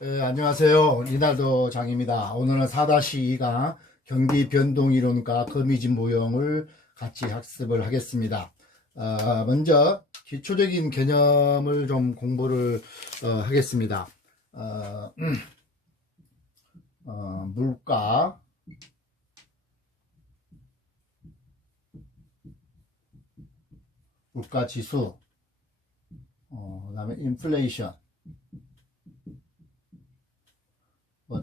안녕하세요. 리나르도 장입니다. 오늘은 4-2강 경기 변동 이론과 거미집 모형을 같이 학습을 하겠습니다. 먼저 기초적인 개념을 좀 공부를 하겠습니다. 물가, 물가 지수, 그다음에 인플레이션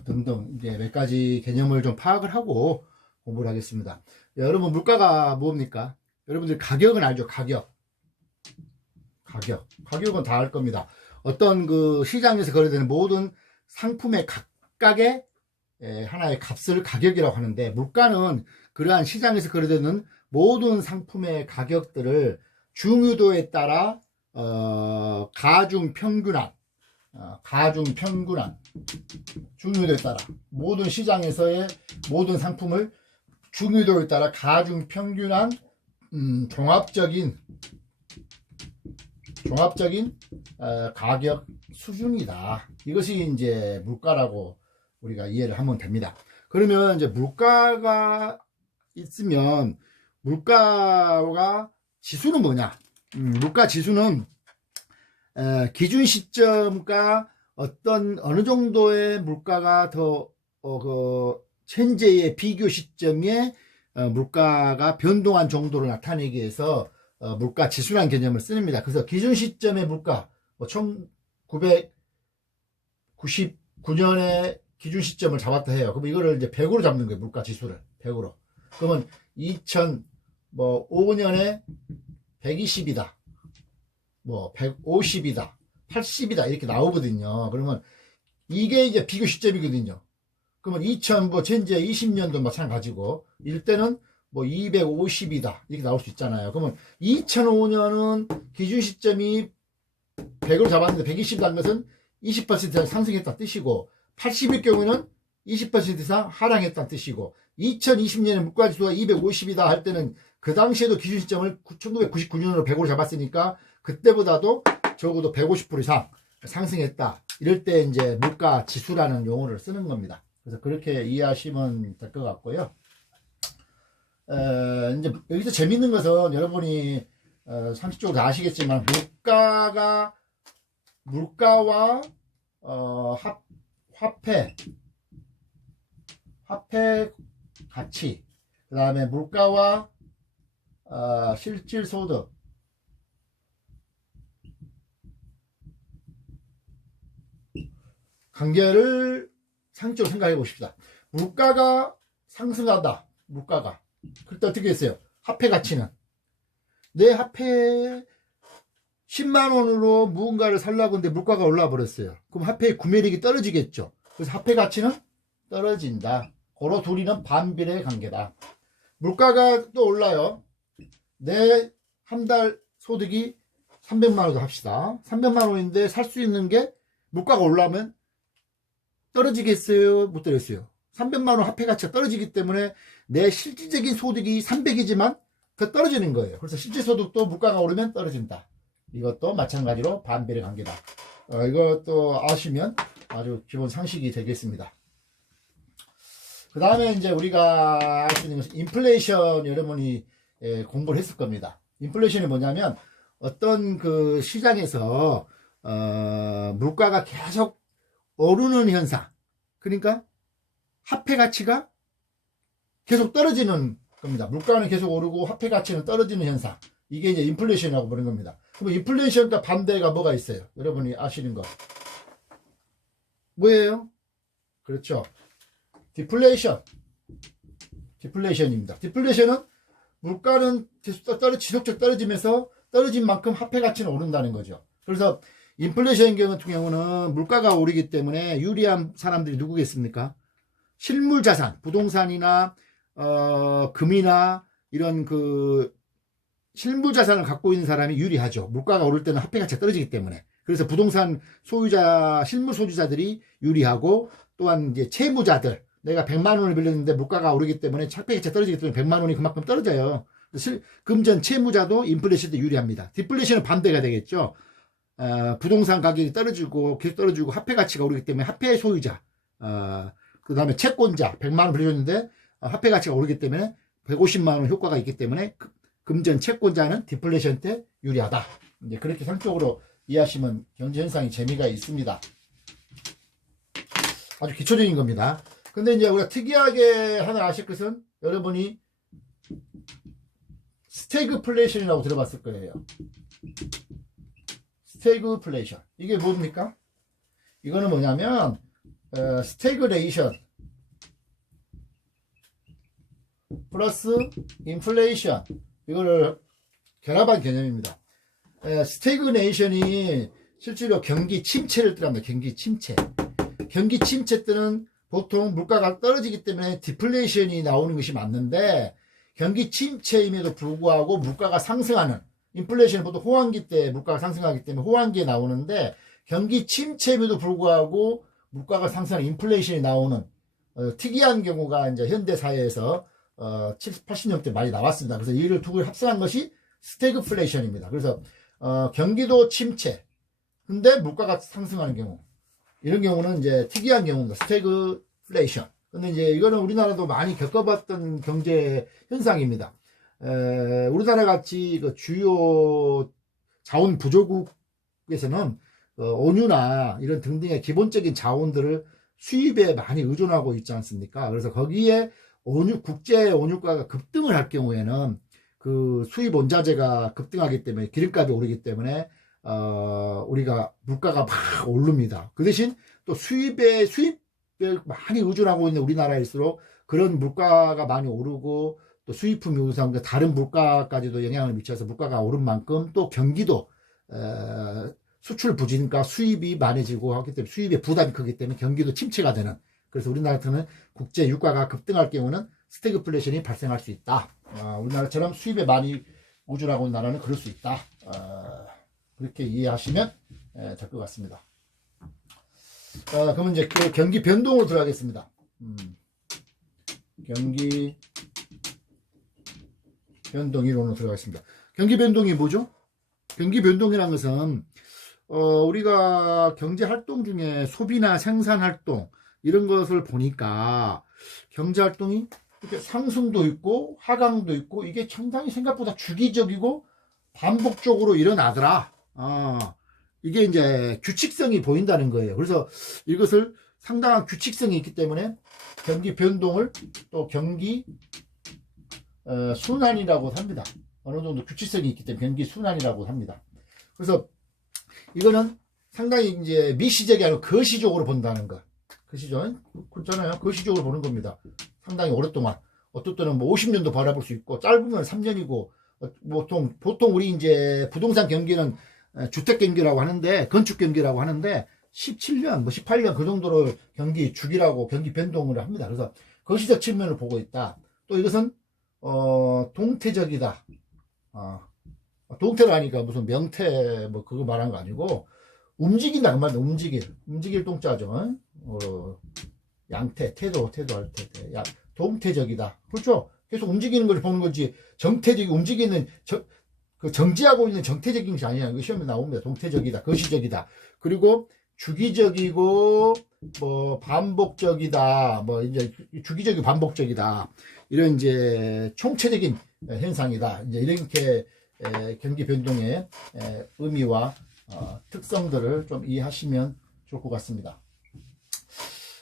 등등 이제 몇 가지 개념을 좀 파악을 하고 공부를 하겠습니다. 여러분, 물가가 뭡니까? 여러분들 가격은 알죠? 가격은 다 알 겁니다. 어떤 그 시장에서 거래되는 모든 상품의 각각의 하나의 값을 가격이라고 하는데, 물가는 그러한 시장에서 거래되는 모든 상품의 가격들을 중요도에 따라 가중평균한 중요도에 따라 모든 시장에서의 모든 상품을 중요도에 따라 가중평균한 종합적인 가격 수준이다. 이것이 이제 물가라고 우리가 이해를 하면 됩니다. 그러면 이제 물가가 있으면 물가가 지수는 뭐냐? 물가 지수는 기준 시점과 어느 정도의 물가가 더 현재의 비교 시점에 물가가 변동한 정도를 나타내기 위해서 물가 지수라는 개념을 씁니다. 그래서 기준 시점의 물가 1999년에 기준 시점을 잡았다 해요. 그럼 이거를 이제 100으로 잡는 거예요. 물가 지수를 100으로. 그러면 2005년에 120이다. 150이다, 80이다 이렇게 나오거든요. 그러면 이게 이제 비교 시점이거든요. 그러면 현재 20년도 마찬가지고 이때는 250이다 이렇게 나올 수 있잖아요. 그러면 2005년은 기준 시점이 100으로 잡았는데 120이라는 것은 20% 이상 상승했다는 뜻이고, 80일 경우는 20% 이상 하락했다는 뜻이고, 2020년에 물가지수가 250이다 할 때는 그 당시에도 기준 시점을 1999년으로 100으로 잡았으니까 그때보다도 적어도 150% 이상 상승했다. 이럴 때 이제 물가 지수라는 용어를 쓰는 겁니다. 그래서 그렇게 이해하시면 될 것 같고요. 이제 여기서 재밌는 것은 여러분이 상식적으로 다 아시겠지만 물가와 화폐 가치, 그 다음에 물가와 실질소득, 관계를 상식적으로 생각해 봅시다. 물가가 상승하다. 그럴 때 어떻게 했어요? 화폐 가치는 내 화폐 10만원으로 무언가를 살라고 했는데 물가가 올라와 버렸어요. 그럼 화폐의 구매력이 떨어지겠죠. 그래서 화폐 가치는 떨어진다. 고로 둘이는 반비례 관계다. 물가가 또 올라요. 내 한 달 소득이 300만원도 합시다. 300만원인데 살 수 있는 게 물가가 올라오면 떨어지겠어요? 못 떨어졌어요. 300만원 화폐 가치가 떨어지기 때문에 내 실질적인 소득이 300이지만 더 떨어지는 거예요. 그래서 실질소득도 물가가 오르면 떨어진다. 이것도 마찬가지로 반비례 관계다. 이것도 아시면 아주 기본 상식이 되겠습니다. 그 다음에 이제 우리가 알 수 있는 것은 인플레이션, 여러분이 공부를 했을 겁니다. 인플레이션이 뭐냐면 어떤 그 시장에서 물가가 계속 오르는 현상, 그러니까 화폐 가치가 계속 떨어지는 겁니다. 물가는 계속 오르고 화폐 가치는 떨어지는 현상, 이게 이제 인플레이션이라고 부르는 겁니다. 그럼 인플레이션과 반대가 뭐가 있어요? 여러분이 아시는 거 뭐예요? 그렇죠, 디플레이션입니다. 디플레이션은 물가는 지속적으로 떨어지면서 떨어진 만큼 화폐 가치는 오른다는 거죠. 그래서 인플레이션 같은 경우는 물가가 오르기 때문에 유리한 사람들이 누구겠습니까? 실물자산, 부동산이나 금이나 이런 그 실물자산을 갖고 있는 사람이 유리하죠. 물가가 오를 때는 화폐 가치가 떨어지기 때문에. 그래서 부동산 소유자, 실물 소유자들이 유리하고, 또한 이제 채무자들, 내가 100만 원을 빌렸는데 물가가 오르기 때문에 화폐 가치가 떨어지기 때문에 100만 원이 그만큼 떨어져요. 금전 채무자도 인플레이션 때 유리합니다. 디플레이션은 반대가 되겠죠. 부동산 가격이 떨어지고 계속 떨어지고 화폐 가치가 오르기 때문에 화폐 소유자, 그 다음에 채권자 100만원 빌려줬는데 화폐 가치가 오르기 때문에 150만원 효과가 있기 때문에 금전 채권자는 디플레이션 때 유리하다. 이제 그렇게 상적으로 이해하시면 경제 현상이 재미가 있습니다. 아주 기초적인 겁니다. 근데 이제 우리가 특이하게 하나 아실 것은 여러분이 스태그플레이션이라고 들어봤을 거예요. 스태그플레이션. 이게 뭡니까? 이거는 뭐냐면 스태그레이션 플러스 인플레이션, 이거를 결합한 개념입니다. 스태그네이션이 실제로 경기 침체를 뜻합니다. 경기 침체. 경기 침체 때는 보통 물가가 떨어지기 때문에 디플레이션이 나오는 것이 맞는데, 경기 침체임에도 불구하고 물가가 상승하는, 인플레이션은 보통 호황기 때 물가가 상승하기 때문에 호황기에 나오는데, 경기 침체임에도 불구하고 물가가 상승하는 인플레이션이 나오는 특이한 경우가 이제 현대 사회에서 70, 80년대 많이 나왔습니다. 그래서 이를 두 개를 합성한 것이 스태그플레이션입니다. 그래서 경기도 침체, 근데 물가가 상승하는 경우, 이런 경우는 이제 특이한 경우입니다. 스태그플레이션. 근데 이제 이거는 우리나라도 많이 겪어봤던 경제 현상입니다. 우리나라 같이 그 주요 자원 부족국에서는 원유나 이런 등등의 기본적인 자원들을 수입에 많이 의존하고 있지 않습니까? 그래서 거기에 국제 원유가가 급등을 할 경우에는 그 수입 원자재가 급등하기 때문에 기름값이 오르기 때문에 우리가 물가가 막 오릅니다. 그 대신 또 수입에 많이 의존하고 있는 우리나라일수록 그런 물가가 많이 오르고 또 수입품이 우선 다른 물가까지도 영향을 미쳐서 물가가 오른 만큼 또 경기도 수출 부진과 수입이 많아지고 하기 때문에 수입에 부담이 크기 때문에 경기도 침체가 되는, 그래서 우리나라 같은 국제 유가가 급등할 경우는 스태그플레이션이 발생할 수 있다. 우리나라처럼 수입에 많이 의존하고 있는 나라는 그럴 수 있다. 그렇게 이해하시면 될 것 같습니다. 그러면 이제 그 경기 변동으로 들어가겠습니다. 경기 변동 이론으로 들어가겠습니다. 경기 변동이 뭐죠? 경기 변동이라는 것은 우리가 경제 활동 중에 소비나 생산 활동 이런 것을 보니까 경제 활동이 이렇게 상승도 있고 하강도 있고 이게 상당히 생각보다 주기적이고 반복적으로 일어나더라. 이게 이제 규칙성이 보인다는 거예요. 그래서 이것을 상당한 규칙성이 있기 때문에 경기 변동을 또 경기 순환이라고 합니다. 어느 정도 규칙성이 있기 때문에 경기 순환이라고 합니다. 그래서 이거는 상당히 이제 미시적이 아니고 거시적으로 본다는 거. 거시죠? 그렇잖아요. 거시적으로 보는 겁니다. 상당히 오랫동안. 어떨 때는 뭐 50년도 바라볼 수 있고, 짧으면 3년이고, 보통 우리 이제 부동산 경기는 주택 경기라고 하는데, 건축 경기라고 하는데, 17년, 18년 그 정도를 경기 주기라고 경기 변동을 합니다. 그래서 거시적 측면을 보고 있다. 또 이것은, 동태적이다. 동태를 하니까 무슨 명태 뭐 그거 말한 거 아니고, 움직인다 그 말이야. 움직일 동자죠. 양태, 태도 할 때, 동태적이다. 그렇죠? 계속 움직이는 걸 보는 거지. 정태적이 움직이는 그 정지하고 있는 정태적인 것이 아니야. 그 시험에 나옵니다. 동태적이다, 거시적이다. 그리고 주기적이고 뭐 반복적이다. 뭐 이제 주기적이고 반복적이다. 이런 이제 총체적인 현상이다. 이제 이렇게 경기 변동의 의미와 특성들을 좀 이해하시면 좋을 것 같습니다.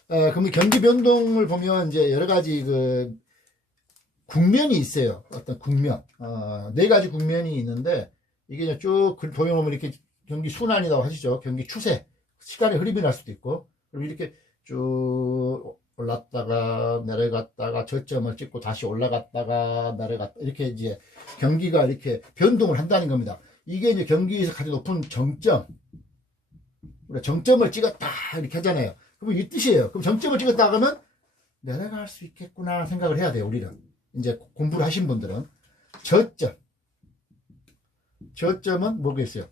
그럼 경기 변동을 보면 이제 여러 가지 그 국면이 있어요. 어떤 국면, 네 가지 국면이 있는데 이게 쭉 도형하면 이렇게 경기 순환이라고 하시죠. 경기 추세, 시간의 흐름이 날 수도 있고, 그럼 이렇게 쭉 올랐다가 내려갔다가 저점을 찍고 다시 올라갔다가 내려갔다, 이렇게 이제 경기가 이렇게 변동을 한다는 겁니다. 이게 이제 경기에서 가장 높은 정점, 우리가 정점을 찍었다 이렇게 하잖아요. 그럼 이 뜻이에요. 그럼 정점을 찍었다 하면 내려갈 수 있겠구나 생각을 해야 돼요. 우리는 이제 공부를 하신 분들은 저점은 뭐겠어요?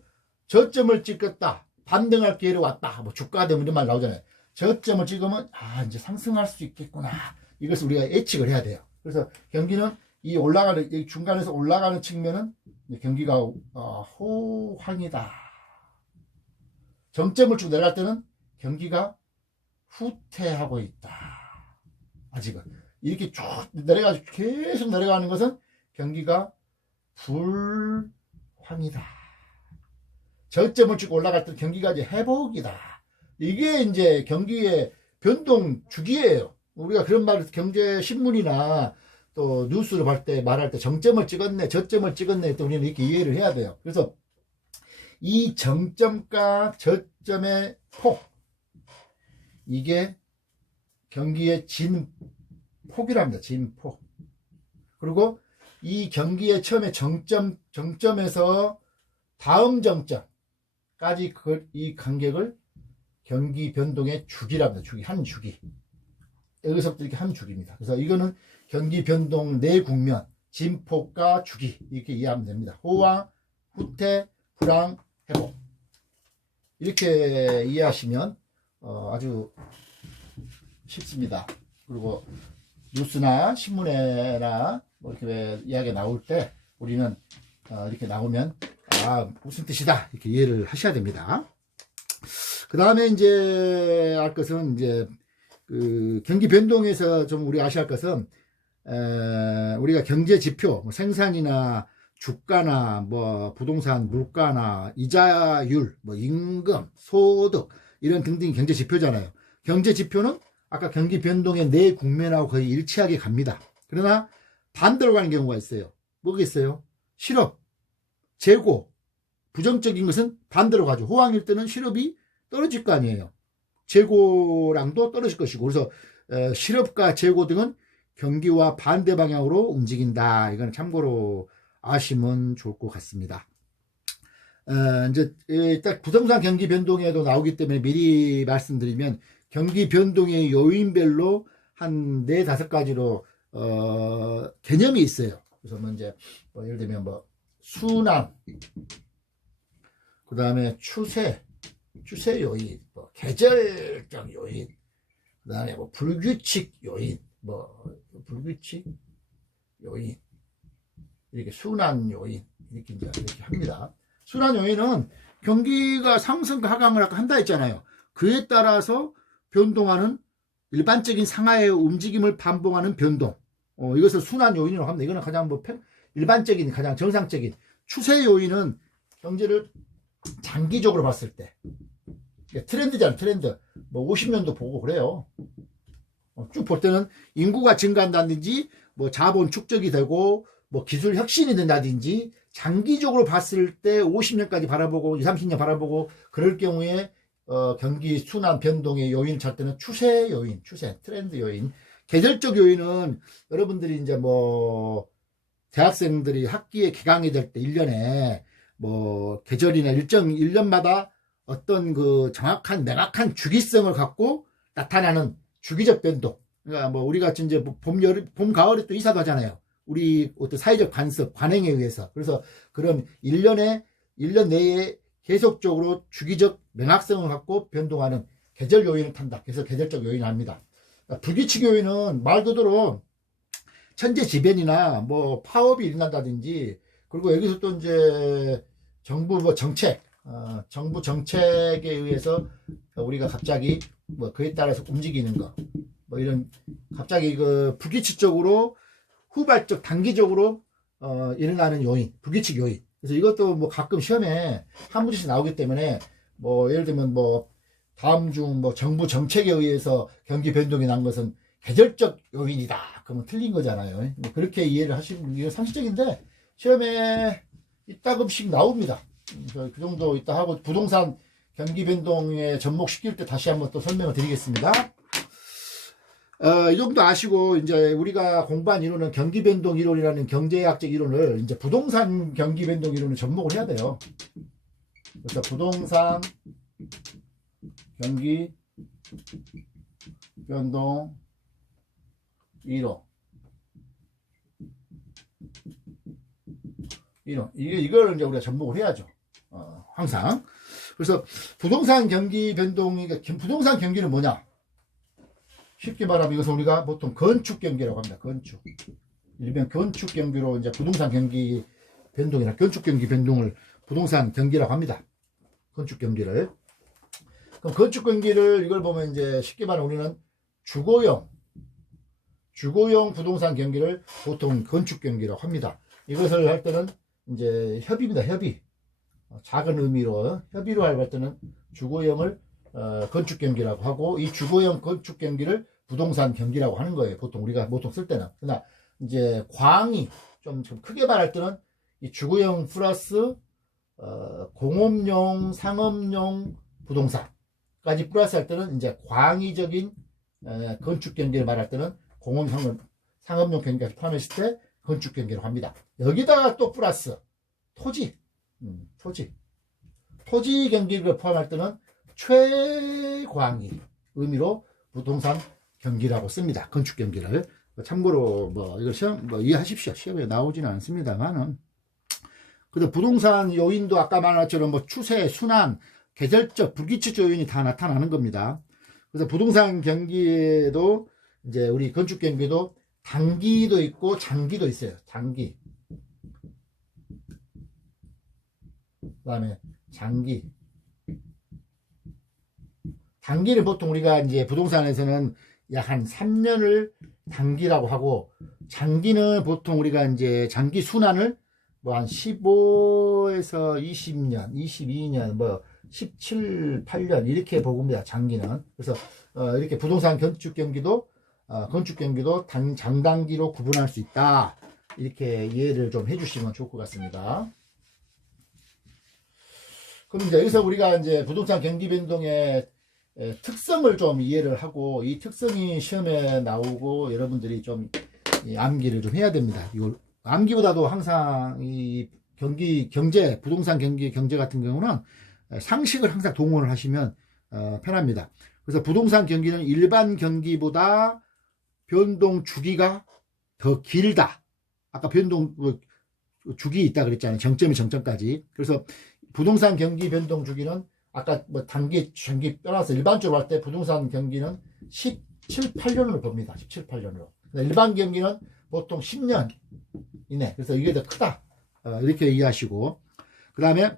저점을 찍었다, 반등할 기회로 왔다, 뭐 주가 되면 이런 말 나오잖아요. 저점을 찍으면 이제 상승할 수 있겠구나, 이것을 우리가 예측을 해야 돼요. 그래서 경기는 이 중간에서 올라가는 측면은 경기가 호황이다, 정점을 쭉 내려갈 때는 경기가 후퇴하고 있다. 아직은. 이렇게 쭉 내려가지고 계속 내려가는 것은 경기가 불황이다. 저점을 쭉 올라갈 때 경기가 이제 회복이다. 이게 이제 경기의 변동 주기예요. 우리가 그런 말을 경제신문이나 또 뉴스를 말할 때 정점을 찍었네, 저점을 찍었네, 또 우리는 이렇게 이해를 해야 돼요. 그래서 이 정점과 저점의 폭, 이게 경기의 진폭이랍니다. 진폭. 그리고 이 경기의 처음에 정점에서 다음 정점까지 이 간격을 경기 변동의 주기랍니다. 주기, 한 주기. 여기서부터 이렇게 한 주기입니다. 그래서 이거는 경기 변동 내 국면, 진폭과 주기, 이렇게 이해하면 됩니다. 호황, 후퇴, 불황, 회복. 이렇게 이해하시면 아주 쉽습니다. 그리고 뉴스나 신문에나 뭐 이렇게 이야기가 나올 때 우리는 이렇게 나오면 무슨 뜻이다 이렇게 이해를 하셔야 됩니다. 그 다음에 이제 알 것은 이제 그 경기 변동에서 좀 우리가 아셔야 할 것은 우리가 경제 지표, 뭐 생산이나 주가나 뭐 부동산 물가나 이자율, 뭐 임금, 소득 이런 등등이 경제 지표잖아요. 경제 지표는 아까 경기 변동의 내 국면하고 거의 일치하게 갑니다. 그러나 반대로 가는 경우가 있어요. 뭐겠어요? 실업, 재고, 부정적인 것은 반대로 가죠. 호황일 때는 실업이 떨어질 거 아니에요. 재고량도 떨어질 것이고, 그래서 실업과 재고 등은 경기와 반대 방향으로 움직인다. 이건 참고로 아시면 좋을 것 같습니다. 이제 딱 부동산 경기 변동에도 나오기 때문에 미리 말씀드리면 경기 변동의 요인별로 한 4-5가지로 개념이 있어요. 그래서 이제 뭐 예를 들면 뭐 순환, 그 다음에 추세 요인, 뭐 계절적 요인, 그 다음에 뭐 불규칙 요인, 이렇게 순환 요인 이렇게 이제 이렇게 합니다. 순환 요인은 경기가 상승과 하강을 아까 한다 했잖아요. 그에 따라서 변동하는 일반적인 상하의 움직임을 반복하는 변동. 이것을 순환 요인이라고 합니다. 이거는 가장 일반적인, 가장 정상적인 추세 요인은 경제를 장기적으로 봤을 때. 트렌드잖아요, 트렌드. 뭐 50년도 보고 그래요. 쭉 볼 때는 인구가 증가한다든지, 뭐 자본 축적이 되고, 뭐 기술 혁신이 된다든지, 장기적으로 봤을 때 50년까지 바라보고, 20, 30년 바라보고, 그럴 경우에 경기 순환 변동의 요인을 찾을 때는 추세 요인, 트렌드 요인. 계절적 요인은 여러분들이 이제 뭐 대학생들이 학기에 개강이 될 때 1년에 뭐 계절이나 1년마다 어떤 그 정확한 명확한 주기성을 갖고 나타나는 주기적 변동. 그러니까 뭐 우리 같이 이제 봄, 가을에 또 이사도 하잖아요. 우리 어떤 사회적 관습, 관행에 의해서. 그래서 그런 1년 내에 계속적으로 주기적 명확성을 갖고 변동하는 계절 요인을 탄다. 그래서 계절적 요인을 합니다. 불규칙 요인은 말 그대로 천재지변이나 뭐 파업이 일어난다든지, 그리고 여기서 또 이제 정부 뭐 정책, 정부 정책에 의해서 우리가 갑자기 뭐 그에 따라서 움직이는 거, 뭐 이런 갑자기 그 불규칙적으로 후발적 단기적으로 일어나는 요인, 불규칙 요인. 그래서 이것도 뭐 가끔 시험에 한 문제씩 나오기 때문에 뭐 예를 들면 뭐 다음 중 뭐 정부 정책에 의해서 경기 변동이 난 것은 계절적 요인이다. 그러면 틀린 거잖아요. 뭐 그렇게 이해를 하시면 이게 상식적인데 시험에 이따금씩 나옵니다. 그 정도 있다 하고 부동산 경기 변동에 접목시킬 때 다시 한번 또 설명을 드리겠습니다. 이 정도 아시고 이제 우리가 공부한 이론은 경기 변동 이론이라는 경제학적 이론을 이제 부동산 경기 변동 이론을 접목을 해야 돼요. 그래서 부동산 경기 변동 이론. 이걸 이제 우리가 접목을 해야죠. 항상. 그래서 부동산 경기 변동이, 부동산 경기는 뭐냐? 쉽게 말하면 이것은 우리가 보통 건축 경기라고 합니다. 건축. 일명 건축 경기로 이제 부동산 경기 변동이나 건축 경기 변동을 부동산 경기라고 합니다. 건축 경기를. 그럼 건축 경기를 이걸 보면 이제 쉽게 말하면 우리는 주거용 부동산 경기를 보통 건축 경기라고 합니다. 이것을 할 때는 이제 협의입니다. 협의. 작은 의미로 협의로 할 때는 주거용을 건축 경기라고 하고, 이 주거용 건축 경기를 부동산 경기라고 하는 거예요. 보통 우리가 보통 쓸 때는. 그러나 이제 광이 좀 크게 말할 때는 이 주거용 플러스 공업용, 상업용 부동산까지 플러스 할 때는 이제 광의적인 건축 경기를 말할 때는 공업 상업용 경기까지 포함했을 때 건축 경기라고 합니다. 여기다가 또 플러스 토지 경기를 포함할 때는 최광의 의미로 부동산 경기라고 씁니다. 건축 경기를. 참고로 이걸 시험 이해하십시오. 시험에 나오지는 않습니다만은, 그래서 부동산 요인도 아까 말한 것처럼 추세, 순환, 계절적, 불규칙적 요인이 다 나타나는 겁니다. 그래서 부동산 경기에도 이제 우리 건축 경기도 단기도 있고 장기도 있어요. 장기. 그다음에 장기. 단기를 보통 우리가 이제 부동산에서는 약 한 3년을 단기라고 하고, 장기는 보통 우리가 이제 장기 순환을 한 15에서 20년, 22년, 17, 8년 이렇게 보고입니다. 장기는. 그래서 이렇게 부동산 건축 경기도 장단기로 구분할 수 있다. 이렇게 이해를 좀 해주시면 좋을 것 같습니다. 그럼 이제 여기서 우리가 이제 부동산 경기 변동의 특성을 좀 이해를 하고, 이 특성이 시험에 나오고 여러분들이 좀 암기를 좀 해야 됩니다. 이걸 암기보다도 항상 이 부동산 경제 같은 경우는 상식을 항상 동원을 하시면 편합니다. 그래서 부동산 경기는 일반 경기보다 변동 주기가 더 길다. 아까 변동 주기 있다 그랬잖아요. 정점이 정점까지. 그래서 부동산 경기 변동 주기는 아까 단기, 중기 떠나서 일반적으로 할 때 부동산 경기는 17, 8년으로 봅니다. 17, 8년으로. 일반 경기는 보통 10년 이내. 그래서 이게 더 크다. 이렇게 이해하시고. 그 다음에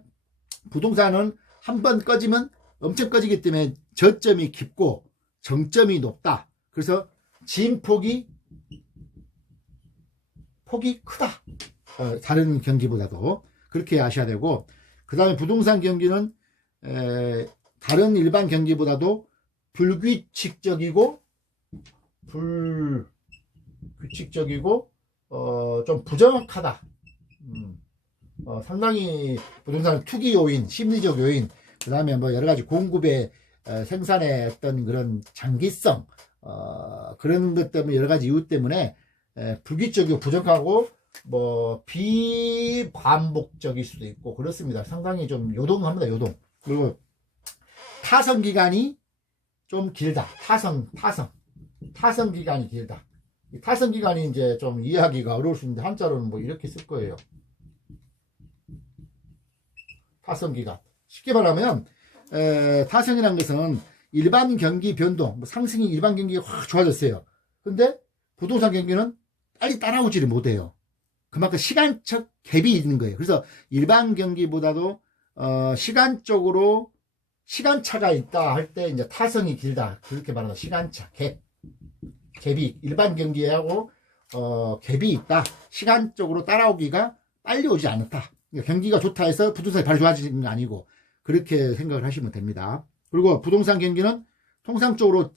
부동산은 한번 꺼지면 엄청 꺼지기 때문에 저점이 깊고 정점이 높다. 그래서 진폭이 크다. 다른 경기보다도. 그렇게 아셔야 되고. 그 다음에 부동산 경기는 다른 일반 경기보다도 불규칙적이고 좀 부정확하다. 상당히 부동산은 투기 요인, 심리적 요인, 그 다음에 여러 가지 공급의 생산의 어떤 그런 장기성, 그런 것 때문에 여러 가지 이유 때문에 불규칙적이고 부정하고 비반복적일 수도 있고 그렇습니다. 상당히 좀 요동합니다. 요동. 그리고 타성 기간이 좀 길다. 타성 기간이 길다. 이 타성 기간이 이제 좀 이해하기가 어려울 수 있는데 한자로는 이렇게 쓸 거예요. 타성 기간. 쉽게 말하면 타성이라는 것은 일반 경기 변동, 상승이 일반 경기가 확 좋아졌어요. 근데 부동산 경기는 빨리 따라오지를 못해요. 그만큼 시간적 갭이 있는 거예요. 그래서 일반 경기보다도 시간적으로 시간차가 있다 할 때 이제 타성이 길다. 그렇게 말하는 시간차, 갭이 일반 경기하고 갭이 있다. 시간적으로 따라오기가 빨리 오지 않았다. 그러니까 경기가 좋다 해서 부동산이 바로 좋아지는 게 아니고 그렇게 생각을 하시면 됩니다. 그리고 부동산 경기는 통상적으로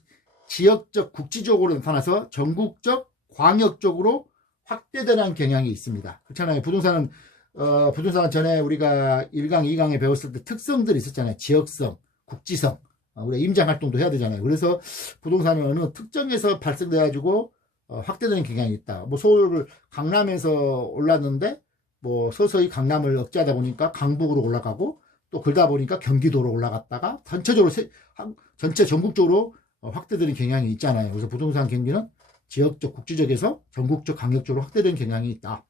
지역적, 국지적으로 나타나서 전국적, 광역적으로 확대되는 경향이 있습니다. 그렇잖아요. 부동산은 전에 우리가 1강, 2강에 배웠을 때 특성들이 있었잖아요. 지역성, 국지성, 우리가 임장 활동도 해야 되잖아요. 그래서 부동산은 어느 특정에서 발생돼가지고 확대되는 경향이 있다. 서울, 강남에서 올랐는데 서서히 강남을 억제하다 보니까 강북으로 올라가고 또 그러다 보니까 경기도로 올라갔다가 전체 전국적으로 확대되는 경향이 있잖아요. 그래서 부동산 경기는 지역적, 국지적에서 전국적, 강역적으로 확대된 경향이 있다.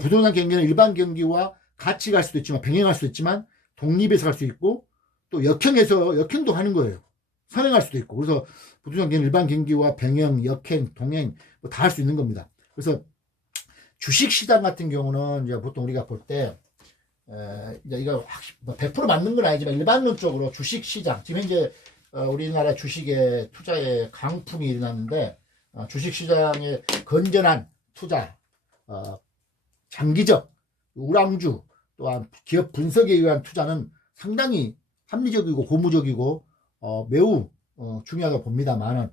부동산 경기는 일반 경기와 같이 갈 수도 있지만, 병행할 수도 있지만, 독립해서 갈 수 있고, 또 역행도 하는 거예요. 선행할 수도 있고. 그래서 부동산 경기는 일반 경기와 병행, 역행, 동행, 다 할 수 있는 겁니다. 그래서 주식시장 같은 경우는 이제 보통 우리가 볼 때, 이제 이거 100% 맞는 건 아니지만 일반론적으로 주식시장, 지금 현재 우리나라 주식의 투자에 강풍이 일어났는데, 주식시장의 건전한 투자, 장기적, 우량주, 또한 기업 분석에 의한 투자는 상당히 합리적이고 고무적이고 매우 중요하다고 봅니다만은,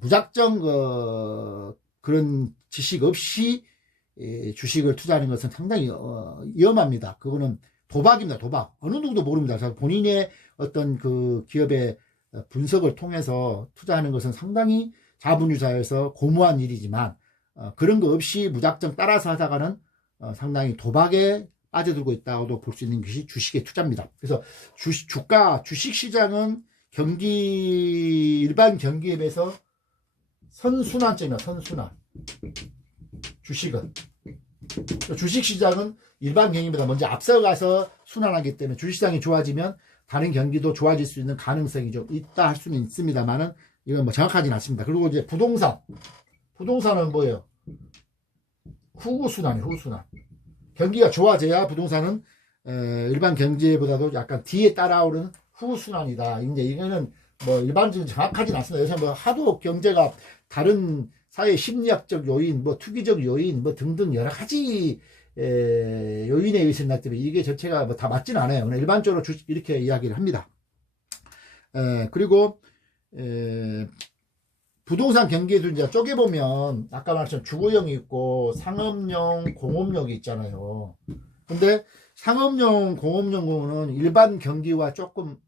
무작정 그런 지식 없이 주식을 투자하는 것은 상당히 위험합니다. 그거는 도박입니다. 도박. 어느 누구도 모릅니다. 그래서 본인의 어떤 그 기업의 분석을 통해서 투자하는 것은 상당히 자본주의사에서 고무한 일이지만, 그런 거 없이 무작정 따라서 하다가는 상당히 도박에 빠져들고 있다고도 볼 수 있는 것이 주식의 투자입니다. 그래서 주식시장은 일반 경기에 비해서 선순환점이야, 선순환. 주식시장은 일반 경기보다 먼저 앞서가서 순환하기 때문에 주식시장이 좋아지면 다른 경기도 좋아질 수 있는 가능성이 좀 있다 할 수는 있습니다만은, 이건 뭐 정확하지는 않습니다. 그리고 이제 부동산은 뭐예요? 후순환이에요, 후순환. 경기가 좋아져야 부동산은 일반 경제보다도 약간 뒤에 따라오는 후순환이다. 이제 이거는 뭐 일반적으로 정확하진 않습니다. 요새 뭐 하도 경제가 다른 사회 심리학적 요인, 뭐 투기적 요인, 뭐 등등 여러 가지 요인에 의해서 났기 때문에 이게 전체가 뭐 다 맞지는 않아요. 일반적으로 이렇게 이야기를 합니다. 그리고 부동산 경기에도 이제 쪼개보면 아까 말했던 주거용이 있고 상업용, 공업용이 있잖아요. 근데 상업용, 공업용은 일반 경기와 조금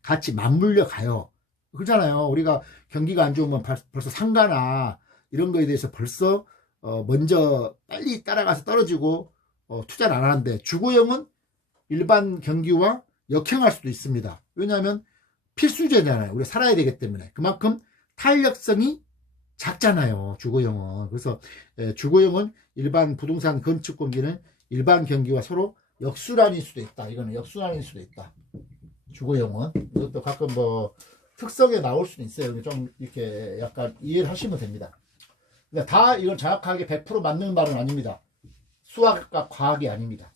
같이 맞물려 가요. 그렇잖아요. 우리가 경기가 안 좋으면 벌써 상가나 이런 거에 대해서 벌써 먼저 빨리 따라가서 떨어지고 투자를 안 하는데, 주거용은 일반 경기와 역행할 수도 있습니다. 왜냐하면 필수제잖아요. 우리가 살아야 되기 때문에. 그만큼 탄력성이 작잖아요, 주거용은. 그래서 주거용은 일반 부동산 건축 경기는 일반 경기와 서로 역순환일 수도 있다. 이거는 역순환일 수도 있다, 주거용은. 이것도 가끔 뭐 특성에 나올 수는 있어요. 좀 이렇게 약간 이해를 하시면 됩니다. 그러니까 다 이건 정확하게 100% 맞는 말은 아닙니다. 수학과 과학이 아닙니다.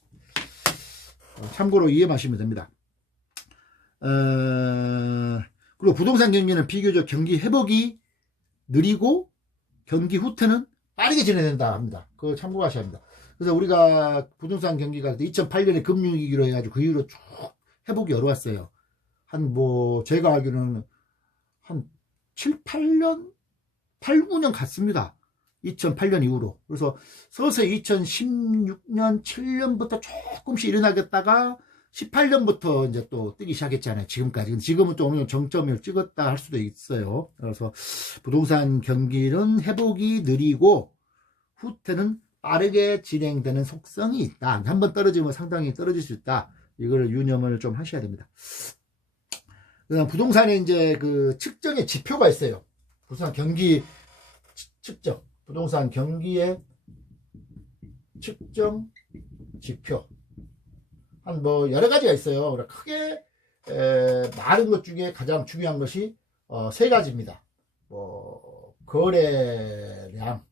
참고로 이해하시면 됩니다. 그리고 부동산 경기는 비교적 경기 회복이 느리고 경기 후퇴는 빠르게 진행된다 합니다. 그거 참고하셔야 합니다. 그래서 우리가 부동산 경기가 2008년에 금융위기로 해가지고 그 이후로 쭉 회복이 어려웠어요. 제가 알기로는 한 7, 8년, 8, 9년 갔습니다. 2008년 이후로. 그래서 서서히 2016년, 7년부터 조금씩 일어나겠다가 18년부터 이제 또 뜨기 시작했잖아요. 지금까지. 지금은 또 어느 정도 정점을 찍었다 할 수도 있어요. 그래서 부동산 경기는 회복이 느리고 후퇴는 빠르게 진행되는 속성이 있다. 한번 떨어지면 상당히 떨어질 수 있다. 이걸 유념을 좀 하셔야 됩니다. 그다음 부동산에 이제 그 측정의 지표가 있어요. 부동산 경기 측정. 부동산 경기의 측정 지표. 한 뭐 여러 가지가 있어요. 크게 많은 것 중에 가장 중요한 것이 세 가지입니다. 거래량,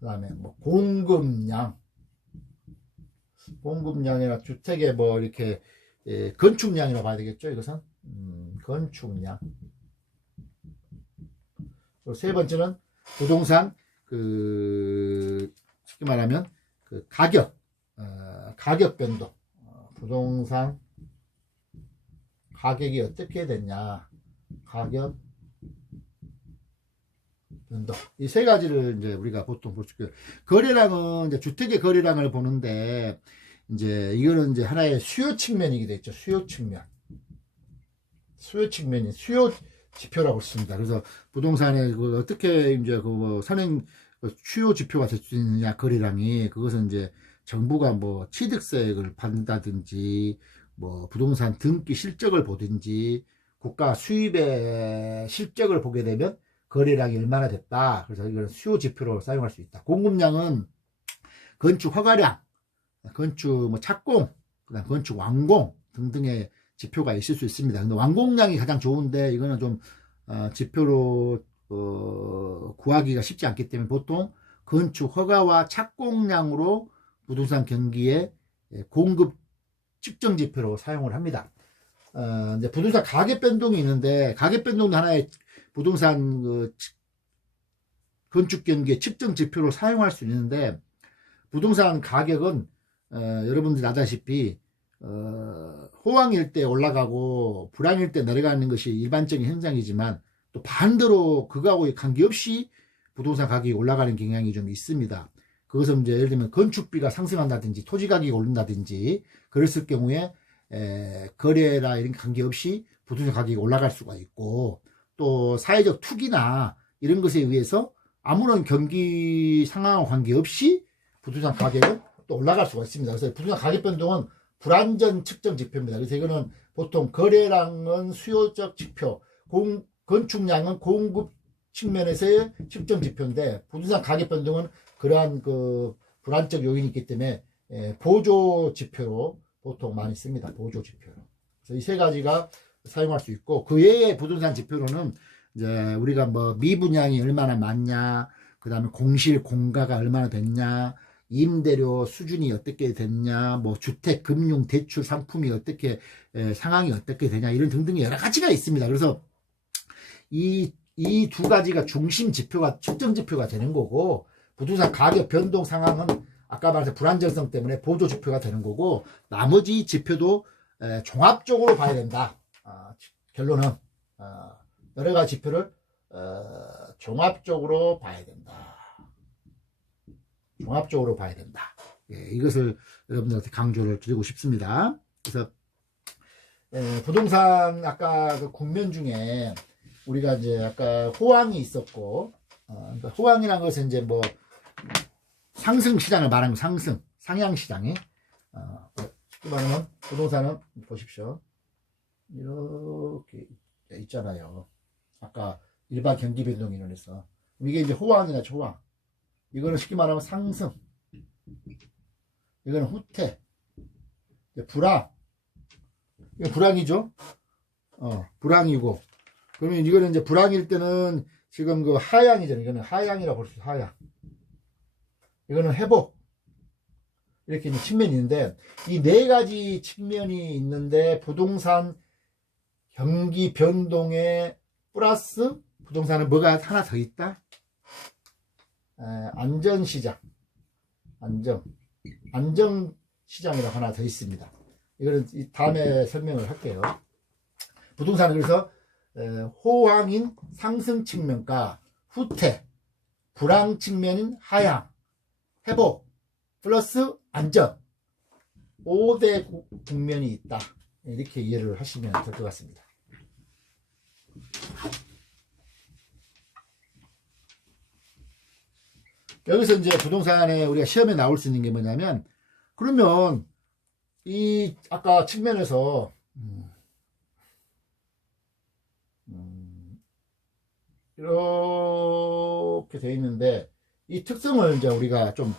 그다음에 공급량이나 주택의 이렇게 건축량이라고 봐야 되겠죠. 이것은 건축량. 그리고 세 번째는 부동산 쉽게 말하면 가격 변동. 부동산 가격이 어떻게 됐냐. 가격 변동. 이 세 가지를 이제 우리가 보통 볼 수 있고요. 거래량은 이제 주택의 거래량을 보는데, 이제 이거는 이제 하나의 수요 측면이기도 했죠. 수요 측면이 수요 지표라고 했습니다. 그래서 부동산에 어떻게 이제 선행 수요 지표가 될 수 있느냐, 거래량이. 그것은 이제 정부가 취득세액을 받는다든지, 부동산 등기 실적을 보든지, 국가 수입의 실적을 보게 되면 거래량이 얼마나 됐다. 그래서 이걸 수요 지표로 사용할 수 있다. 공급량은 건축 허가량, 건축 착공, 그다음 건축 완공 등등의 지표가 있을 수 있습니다. 근데 완공량이 가장 좋은데 이거는 좀 지표로 구하기가 쉽지 않기 때문에 보통 건축 허가와 착공량으로 부동산 경기의 공급 측정 지표로 사용을 합니다. 이제 부동산 가격 변동이 있는데, 가격 변동도 하나의 부동산 건축 경기의 측정 지표로 사용할 수 있는데, 부동산 가격은 여러분들이 아다시피 호황일 때 올라가고 불황일 때 내려가는 것이 일반적인 현상이지만, 또 반대로 그거하고 관계없이 부동산 가격이 올라가는 경향이 좀 있습니다. 그것은 이제 예를 들면 건축비가 상승한다든지 토지 가격이 오른다든지 그랬을 경우에 거래나 이런 관계없이 부동산 가격이 올라갈 수가 있고, 또 사회적 투기나 이런 것에 의해서 아무런 경기 상황과 관계없이 부동산 가격은 또 올라갈 수가 있습니다. 그래서 부동산 가격 변동은 불안전 측정 지표입니다. 그래서 이거는 보통 거래량은 수요적 지표, 건축량은 공급 측면에서의 측정 지표인데, 부동산 가격 변동은 그러한 불안적 요인이 있기 때문에 보조 지표로 보통 많이 씁니다. 보조 지표로. 그래서 이 세 가지가 사용할 수 있고, 그 외에 부동산 지표로는 이제 우리가 뭐 미분양이 얼마나 많냐, 그 다음에 공실 공가가 얼마나 됐냐, 임대료 수준이 어떻게 됐냐, 뭐 주택 금융 대출 상품이 어떻게 상황이 어떻게 되냐, 이런 등등의 여러 가지가 있습니다. 그래서 이 두 가지가 중심 지표가 측정 지표가 되는 거고, 부동산 가격 변동 상황은 아까 말한 불안정성 때문에 보조 지표가 되는 거고, 나머지 지표도 종합적으로 봐야 된다. 결론은 여러 가지 지표를 종합적으로 봐야 된다. 종합적으로 봐야 된다. 이것을 여러분들한테 강조를 드리고 싶습니다. 그래서 부동산 아까 그 국면 중에 우리가 이제 아까 호황이 있었고, 그러니까 호황이라는 것은 이제 뭐 상승 시장을 말하는 거, 상향 시장이 쉽게 말하면 부동산은 보십시오. 이렇게 있잖아요. 아까 일반 경기 변동이 인해서 이게 이제 호황이나 조황. 이거는 쉽게 말하면 상승. 이거는 후퇴. 불황. 이거 불황이죠. 불황이고. 그러면 이거는 이제 불황일 때는 지금 그 하향이잖아요. 이거는 하향이라고 볼 수 있어요. 하향. 이거는 회복. 이렇게 이제 측면이 있는데, 이 네 가지 측면이 있는데, 부동산 경기 변동에 플러스 부동산은 뭐가 하나 더 있다? 안전시장. 안정시장이라고 하나 더 있습니다. 이거는 다음에 설명을 할게요. 부동산은 그래서 호황인 상승 측면과 후퇴, 불황 측면인 하향, 회복, 플러스 안전, 5대 국면이 있다. 이렇게 이해를 하시면 될 것 같습니다. 여기서 이제 부동산에 우리가 시험에 나올 수 있는 게 뭐냐면, 그러면 이 아까 측면에서 이렇게 되어 있는데, 이 특성을 이제 우리가 좀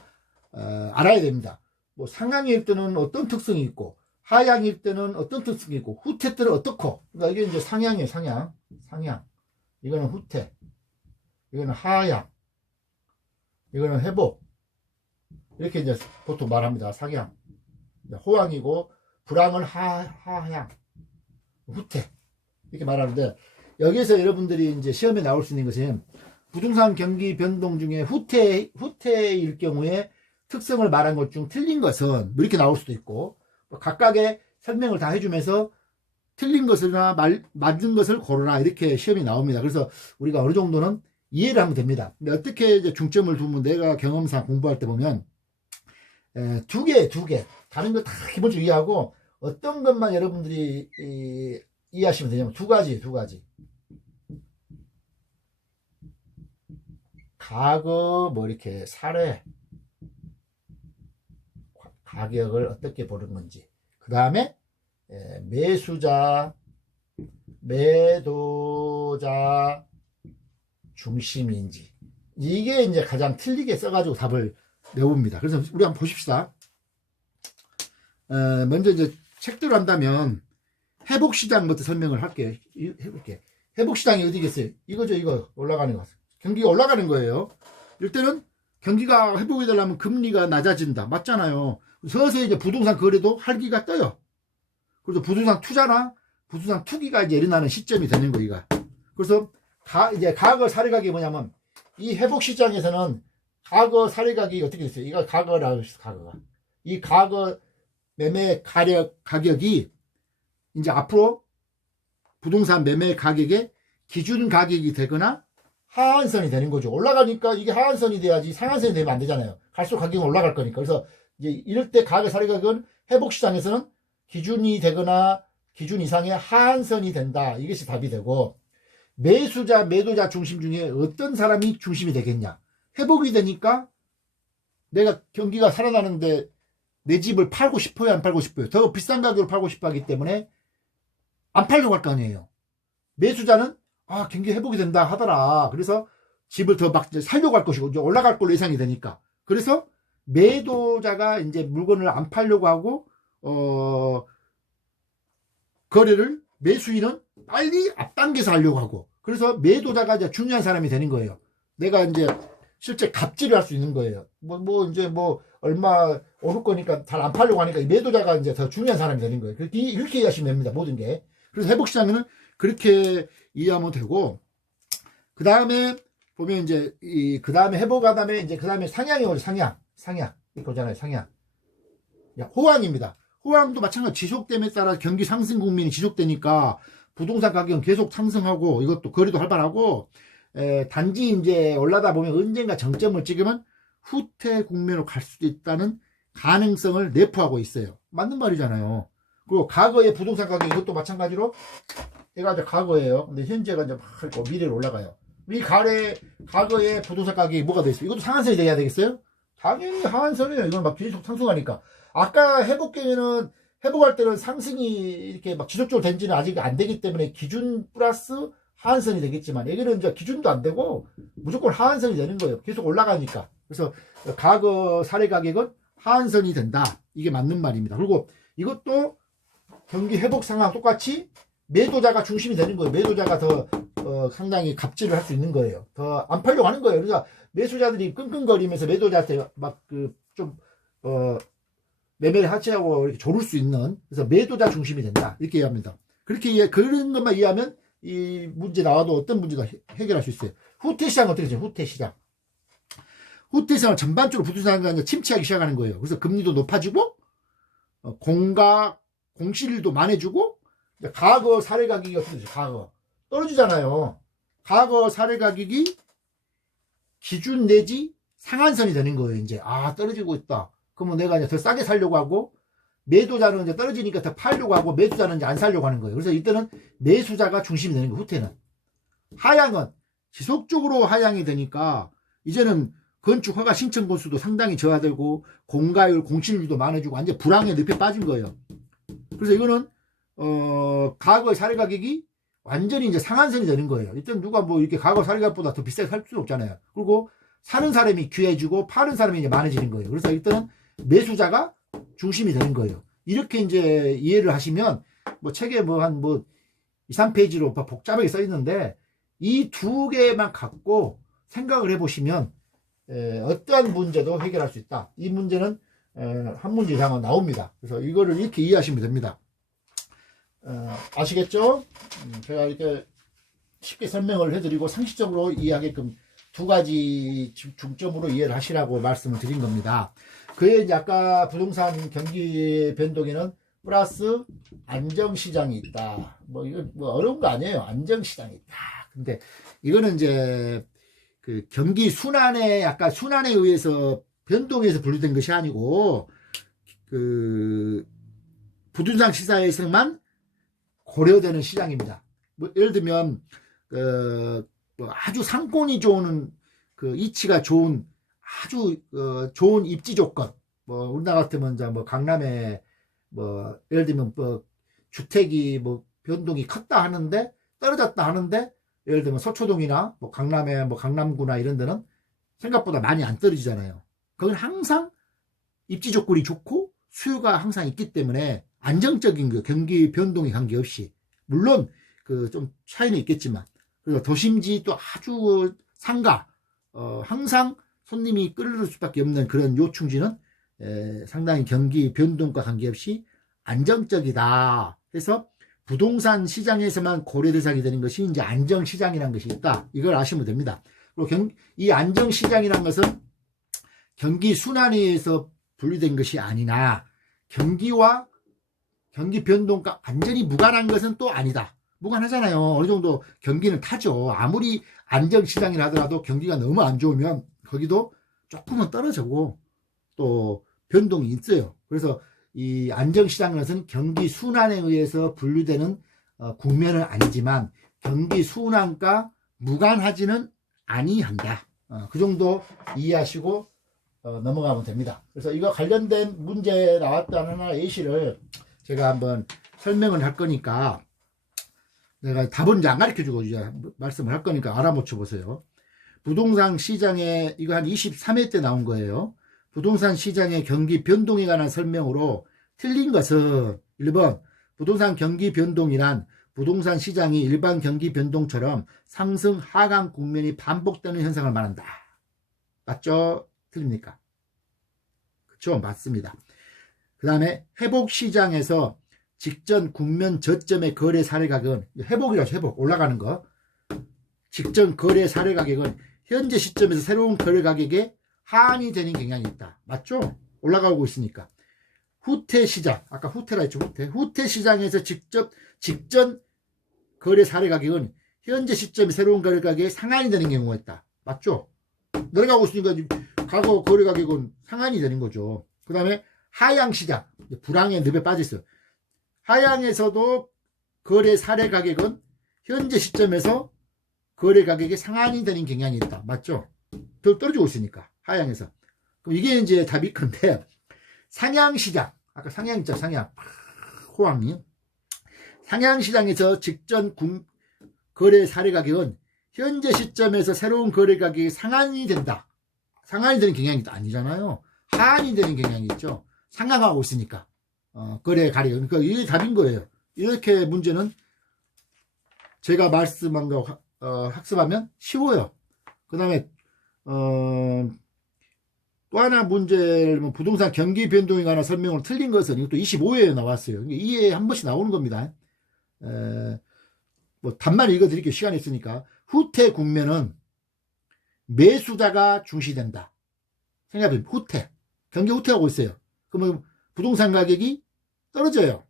알아야 됩니다. 뭐 상향일 때는 어떤 특성이 있고, 하향일 때는 어떤 특성이 있고, 후퇴 때는 어떻고. 그러니까 이게 이제 상향이에요. 상향. 이거는 후퇴. 이거는 하향. 이거는 회복. 이렇게 이제 보통 말합니다. 상향. 호황이고, 불황은 하향. 후퇴. 이렇게 말하는데, 여기에서 여러분들이 이제 시험에 나올 수 있는 것은 부동산 경기 변동 중에 후퇴일 경우에 특성을 말한 것 중 틀린 것은 뭐 이렇게 나올 수도 있고, 각각의 설명을 다 해주면서 틀린 것이나 맞은 것을 고르라, 이렇게 시험이 나옵니다. 그래서 우리가 어느 정도는 이해를 하면 됩니다. 근데 어떻게 이제 중점을 두면, 내가 경험상 공부할 때 보면 두 개 다른 거 다 기본적으로 이해하고, 어떤 것만 여러분들이 이해하시면 되냐면 두 가지 과거 뭐 이렇게 사례 가격을 어떻게 보는 건지, 그 다음에 매수자 매도자 중심인지, 이게 이제 가장 틀리게 써가지고 답을 내봅니다. 그래서 우리 한번 보십시다. 먼저 이제 책대로 한다면 회복시장부터 설명을 할게요. 해볼게. 회복시장이 어디겠어요? 이거죠. 이거 올라가는 거. 경기가 올라가는 거예요. 이럴 때는 경기가 회복이 되려면 금리가 낮아진다. 맞잖아요. 서서히 이제 부동산 거래도 활기가 떠요. 그래서 부동산 투자나 부동산 투기가 이제 일어나는 시점이 되는 거예요. 그래서 이제 과거 사례 가격이 뭐냐면 이 회복 시장에서는 과거 사례 가격이 어떻게 됐어요? 이거 과거라고 했어, 과거가. 이 과거 매매 가격이 이제 앞으로 부동산 매매 가격의 기준 가격이 되거나 하한선이 되는 거죠. 올라가니까 이게 하한선이 돼야지 상한선이 되면 안 되잖아요. 갈수록 가격은 올라갈 거니까. 그래서 이제 이럴 때 과거 사례 가격은 회복 시장에서는 기준이 되거나 기준 이상의 하한선이 된다. 이것이 답이 되고, 매수자, 매도자 중심 중에 어떤 사람이 중심이 되겠냐. 회복이 되니까 내가 경기가 살아나는데 내 집을 팔고 싶어요, 안 팔고 싶어요? 더 비싼 가격으로 팔고 싶어 하기 때문에 안 팔려고 할 거 아니에요. 매수자는 경기 회복이 된다 하더라. 그래서 집을 더 막 살려고 할 것이고 이제 올라갈 걸로 예상이 되니까. 그래서 매도자가 이제 물건을 안 팔려고 하고 거래를 매수인은 빨리 앞당겨서 하려고 하고. 그래서 매도자가 이제 중요한 사람이 되는 거예요. 내가 이제 실제 갑질을 할 수 있는 거예요. 이제 얼마 오를 거니까 잘 안 팔려고 하니까 매도자가 이제 더 중요한 사람이 되는 거예요. 이렇게 이해하시면 됩니다. 모든 게. 그래서 회복시장에는 그렇게 이해하면 되고, 그 다음에 보면 이제 그 다음에 회복한 다음에 이제 그 다음에 상향이 오죠. 상향 이거잖아요. 상향. 호황입니다. 호황도 마찬가지 지속됨에 따라 경기 상승 국면이 지속되니까 부동산 가격은 계속 상승하고 이것도 거래도 활발하고, 단지 이제 올라다 보면 언젠가 정점을 찍으면 후퇴 국면으로 갈 수도 있다는 가능성을 내포하고 있어요. 맞는 말이잖아요. 그리고 과거의 부동산 가격 이것도 마찬가지로 얘가 이제 과거예요. 근데 현재가 이제 막 미래로 올라가요. 이 과거의 부동산 가격이 뭐가 되겠어요? 이것도 상한선이 돼야 되겠어요? 당연히 하한선이에요. 이건 막 계속 상승하니까. 아까 회복기에는 회복할 때는 상승이 이렇게 막 지속적으로 된지는 아직 안 되기 때문에 기준 플러스 하한선이 되겠지만 여기는 이제 기준도 안 되고 무조건 하한선이 되는 거예요. 계속 올라가니까. 그래서 과거 사례 가격은 하한선이 된다. 이게 맞는 말입니다. 그리고 이것도 경기 회복 상황 똑같이 매도자가 중심이 되는 거예요. 매도자가 더 상당히 갑질을 할 수 있는 거예요. 더 안 팔려고 하는 거예요. 그러니까 매수자들이 끙끙거리면서 매도자한테 막 매매를 하치하고 이렇게 조를 수 있는, 그래서 매도자 중심이 된다. 이렇게 이해합니다. 그런 것만 이해하면 이 문제 나와도 어떤 문제도 해결할 수 있어요. 후퇴시장은 어떻게 되죠? 후퇴시장은 전반적으로 부동산이 침체하기 시작하는 거예요. 그래서 금리도 높아지고, 공실도 많아지고, 과거 사례 가격이 어떻게 되죠? 과거 떨어지잖아요. 과거 사례 가격이 기준 내지 상한선이 되는 거예요. 이제 떨어지고 있다. 그러면 내가 이제 더 싸게 살려고 하고, 매도자는 이제 떨어지니까 더 팔려고 하고, 매수자는 이제 안 살려고 하는 거예요. 그래서 이때는 매수자가 중심이 되는 거예요. 후퇴는. 하향은 지속적으로 하향이 되니까 이제는 건축 허가 신청 건수도 상당히 저하되고 공가율, 공실률도 많아지고 완전 불황의 늪에 빠진 거예요. 그래서 이거는 과거 사례 가격이 완전히 이제 상한선이 되는 거예요. 이때는 누가 이렇게 과거 사례 가격보다 더 비싸게 살 수는 없잖아요. 그리고 사는 사람이 귀해지고 파는 사람이 이제 많아지는 거예요. 그래서 이때는 매수자가 중심이 되는 거예요. 이렇게 이제 이해를 하시면 책에 한 2, 3페이지로 복잡하게 써 있는데 이 두 개만 갖고 생각을 해보시면 어떠한 문제도 해결할 수 있다. 이 문제는 한 문제 이상은 나옵니다. 그래서 이거를 이렇게 이해하시면 됩니다. 아시겠죠? 제가 이렇게 쉽게 설명을 해드리고 상식적으로 이해하게끔 두 가지 중점으로 이해를 하시라고 말씀을 드린 겁니다. 그에 이제 아까 부동산 경기 변동에는 플러스 안정시장이 있다. 이거 어려운 거 아니에요. 안정시장이 있다. 근데 이거는 이제 그 경기 순환에 의해서 변동에서 분류된 것이 아니고 그 부동산 시장에서만 고려되는 시장입니다. 예를 들면 아주 상권이 좋은 이치가 좋은 아주 좋은 입지 조건, 우리나라 같으면 강남에 예를 들면 주택이 변동이 컸다 하는데 떨어졌다 하는데, 예를 들면 서초동이나 강남에 강남구나 이런 데는 생각보다 많이 안 떨어지잖아요. 그건 항상 입지 조건이 좋고 수요가 항상 있기 때문에 안정적인 경기 변동에 관계없이, 물론 좀 차이는 있겠지만, 그리고 도심지 또 아주 상가 항상 손님이 끌을 수밖에 없는 그런 요충지는 상당히 경기 변동과 관계없이 안정적이다. 그래서 부동산 시장에서만 고려 대상이 되는 것이 이제 안정시장이라는 것이 있다. 이걸 아시면 됩니다. 그리고 이 안정시장이라는 것은 경기 순환에서 분리된 것이 아니나 경기와 경기 변동과 완전히 무관한 것은 또 아니다. 무관하잖아요. 어느 정도 경기는 타죠. 아무리 안정시장이라 하더라도 경기가 너무 안 좋으면 거기도 조금은 떨어지고 또 변동이 있어요. 그래서 이 안정시장은 것은 경기 순환에 의해서 분류되는 국면은 아니지만 경기 순환과 무관하지는 아니한다. 그 정도 이해하시고 넘어가면 됩니다. 그래서 이거 관련된 문제 나왔다는 하나 예시를 제가 한번 설명을 할 거니까 내가 답은 이제 안 가르쳐 주고 이제 말씀을 할 거니까 알아맞혀 보세요. 부동산 시장에 이거 한 23회 때 나온 거예요. 부동산 시장의 경기 변동에 관한 설명으로 틀린 것은 1번 부동산 경기 변동이란 부동산 시장이 일반 경기 변동처럼 상승 하강 국면이 반복되는 현상을 말한다. 맞죠? 틀립니까? 그렇죠? 맞습니다. 그 다음에 회복 시장에서 직전 국면 저점의 거래 사례 가격은 회복이라죠. 회복 올라가는 거. 직전 거래 사례 가격은 현재 시점에서 새로운 거래 가격에 하한이 되는 경향이 있다. 맞죠? 올라가고 있으니까. 후퇴 시장, 아까 후퇴라 했죠. 후퇴 시장에서 직전 거래 사례 가격은 현재 시점에 새로운 거래 가격에 상한이 되는 경우가 있다. 맞죠? 내려가고 있으니까 과거 거래 가격은 상한이 되는 거죠. 그 다음에 하향 시장, 불황의 늪에 빠졌어요. 하향에서도 거래 사례 가격은 현재 시점에서 거래 가격에 상한이 되는 경향이 있다. 맞죠? 더 떨어지고 있으니까 하향에서. 그럼 이게 이제 답이 큰데 상향 시장, 아까 상향 있죠. 상향 호황이 상향 시장에서 직전 거래 사례 가격은 현재 시점에서 새로운 거래 가격이 상한이 된다. 상한이 되는 경향이 아니잖아요. 하한이 되는 경향이 있죠. 상향하고 있으니까 거래 가격. 그러니까 이게 답인 거예요. 이렇게 문제는 제가 말씀한 거 학습하면 쉬워요. 그 다음에 또 하나 문제를 부동산 경기 변동에 관한 설명을 틀린 것은 이것도 25회에 나왔어요. 이게 한 번씩 나오는 겁니다. 뭐 답만 읽어드릴게요. 시간이 있으니까. 후퇴 국면은 매수자가 중시된다. 생각해보세요. 후퇴. 경기 후퇴하고 있어요. 그러면 부동산 가격이 떨어져요.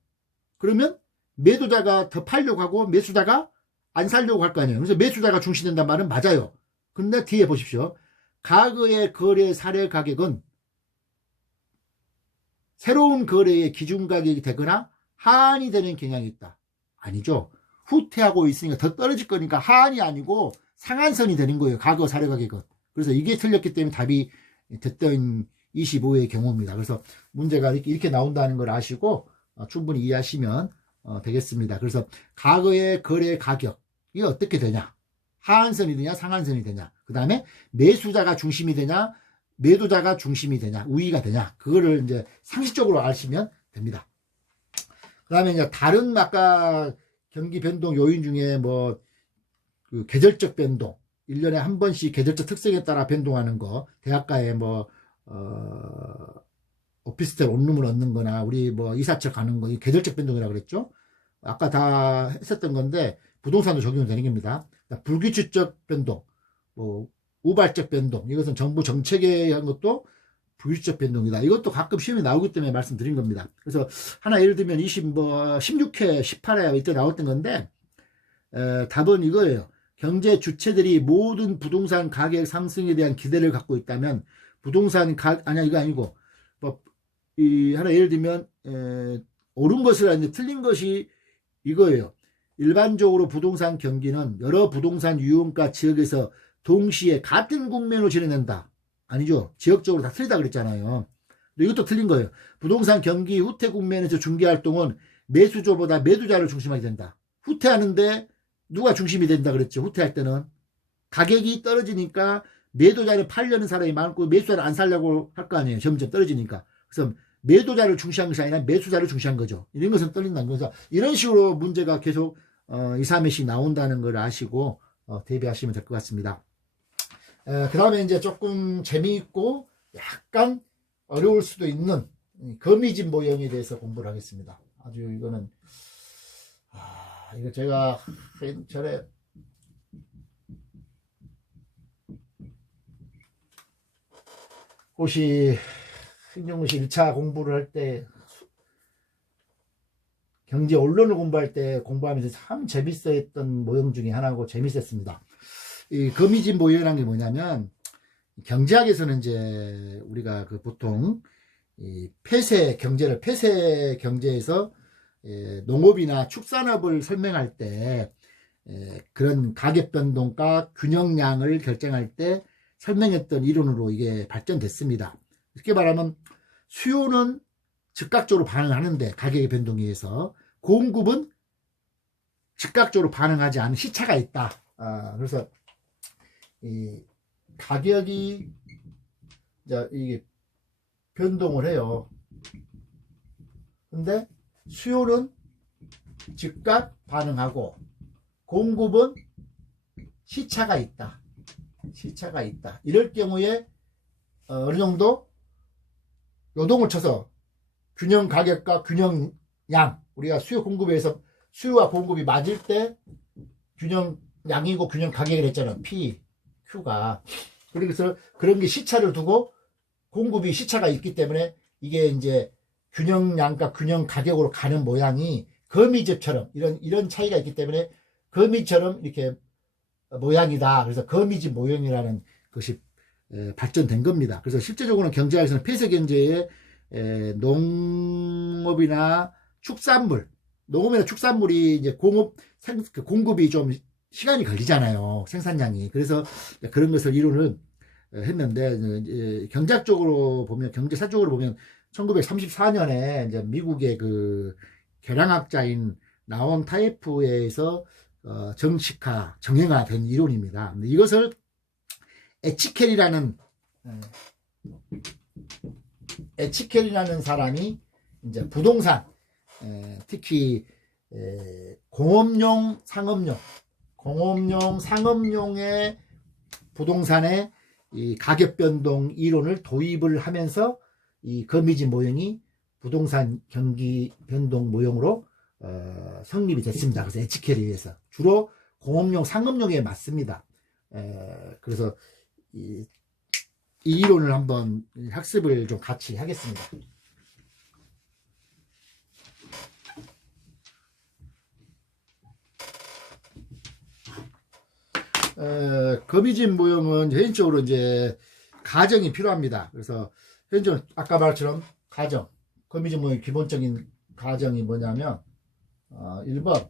그러면 매도자가 더 팔려고 하고 매수자가 안 살려고 할 거 아니에요. 그래서 매수자가 중시된다는 말은 맞아요. 그런데 뒤에 보십시오. 과거의 거래 사례 가격은 새로운 거래의 기준 가격이 되거나 하한이 되는 경향이 있다. 아니죠. 후퇴하고 있으니까 더 떨어질 거니까 하한이 아니고 상한선이 되는 거예요. 과거 사례 가격은. 그래서 이게 틀렸기 때문에 답이 됐던 25의 경우입니다. 그래서 문제가 이렇게 나온다는 걸 아시고 충분히 이해하시면 되겠습니다. 그래서 과거의 거래 가격이 어떻게 되냐? 하한선이 되냐? 상한선이 되냐? 그 다음에 매수자가 중심이 되냐? 매도자가 중심이 되냐? 우위가 되냐? 그거를 이제 상식적으로 아시면 됩니다. 그 다음에 이제 다른 아까 경기 변동 요인 중에 그 계절적 변동, 1년에 한 번씩 계절적 특성에 따라 변동하는 거, 대학가에 오피스텔 원룸을 얻는 거나 우리 이사철 가는 거, 이 계절적 변동이라고 그랬죠? 아까 다 했었던 건데 부동산도 적용되는 겁니다. 불규칙적 변동, 우발적 변동, 이것은 정부 정책에 의한 것도 불규칙적 변동이다. 이것도 가끔 시험에 나오기 때문에 말씀드린 겁니다. 그래서 하나 예를 들면 16회, 18회 이때 나왔던 건데 답은 이거예요. 경제 주체들이 모든 부동산 가격 상승에 대한 기대를 갖고 있다면 부동산 아니야 이거 아니고 하나 예를 들면 옳은 것을 아닌데 틀린 것이 이거예요. 일반적으로 부동산 경기는 여러 부동산 유형과 지역에서 동시에 같은 국면으로 진행된다. 아니죠. 지역적으로 다 틀리다 그랬잖아요. 이것도 틀린 거예요. 부동산 경기 후퇴 국면에서 중개활동은 매수조보다 매도자를 중심하게 된다. 후퇴하는데 누가 중심이 된다 그랬죠. 후퇴할 때는 가격이 떨어지니까 매도자를 팔려는 사람이 많고 매수자를 안 살려고 할 거 아니에요. 점점 떨어지니까. 그래서 매도자를 중시한 것이 아니라 매수자를 중시한 거죠. 이런 것은 떨린다는 거죠. 이런 식으로 문제가 계속 2, 3회씩 나온다는 걸 아시고 대비하시면 될 것 같습니다. 그 다음에 이제 조금 재미있고 약간 어려울 수도 있는 거미집 모형에 대해서 공부를 하겠습니다. 아주 이거는 이거 제가 전에 혹시 신용시 1차 공부를 할 때 경제 언론을 공부할 때 공부하면서 참 재밌어 했던 모형 중에 하나고 재밌었습니다. 이 거미집 모형이라는 게 뭐냐면 경제학에서는 이제 우리가 그 보통 이 폐쇄 경제에서 농업이나 축산업을 설명할 때 그런 가격 변동과 균형량을 결정할 때 설명했던 이론으로 이게 발전됐습니다. 이렇게 말하면 수요는 즉각적으로 반응하는데 가격의 변동에 의해서 공급은 즉각적으로 반응하지 않은 시차가 있다. 그래서 이 가격이 이게 변동을 해요. 근데 수요는 즉각 반응하고 공급은 시차가 있다. 이럴 경우에 어느 정도 요동을 쳐서 균형 가격과 균형 양, 우리가 수요 공급에서 수요와 공급이 맞을 때 균형 양이고 균형 가격을 했잖아. P, Q가. 그래서 그런 게 시차를 두고 공급이 시차가 있기 때문에 이게 이제 균형 양과 균형 가격으로 가는 모양이 거미집처럼 이런 차이가 있기 때문에 거미처럼 이렇게 모양이다. 그래서 거미집 모형이라는 것이 발전된 겁니다. 그래서 실제적으로는 경제학에서는 폐쇄 경제에 농업이나 축산물이 이제 공급이 좀 시간이 걸리잖아요. 생산량이. 그래서 그런 것을 이론을 했는데, 경제학적으로 보면, 경제사적으로 보면, 1934년에 이제 미국의 그 경영학자인 나온 타이프에 의해서 정형화된 이론입니다. 이것을 에치켈이라는 사람이 이제 부동산, 특히 공업용, 상업용의 부동산의 이 가격 변동 이론을 도입을 하면서 이 거미집 모형이 부동산 경기 변동 모형으로 성립이 됐습니다. 그래서 에치켈에 의해서 주로 공업용, 상업용에 맞습니다. 그래서 이 이론을 한번 학습을 좀 같이 하겠습니다. 거미집 모형은 개인적으로 이제 가정이 필요합니다. 그래서 현재 아까 말처럼 거미집 모형의 기본적인 가정이 뭐냐면 1번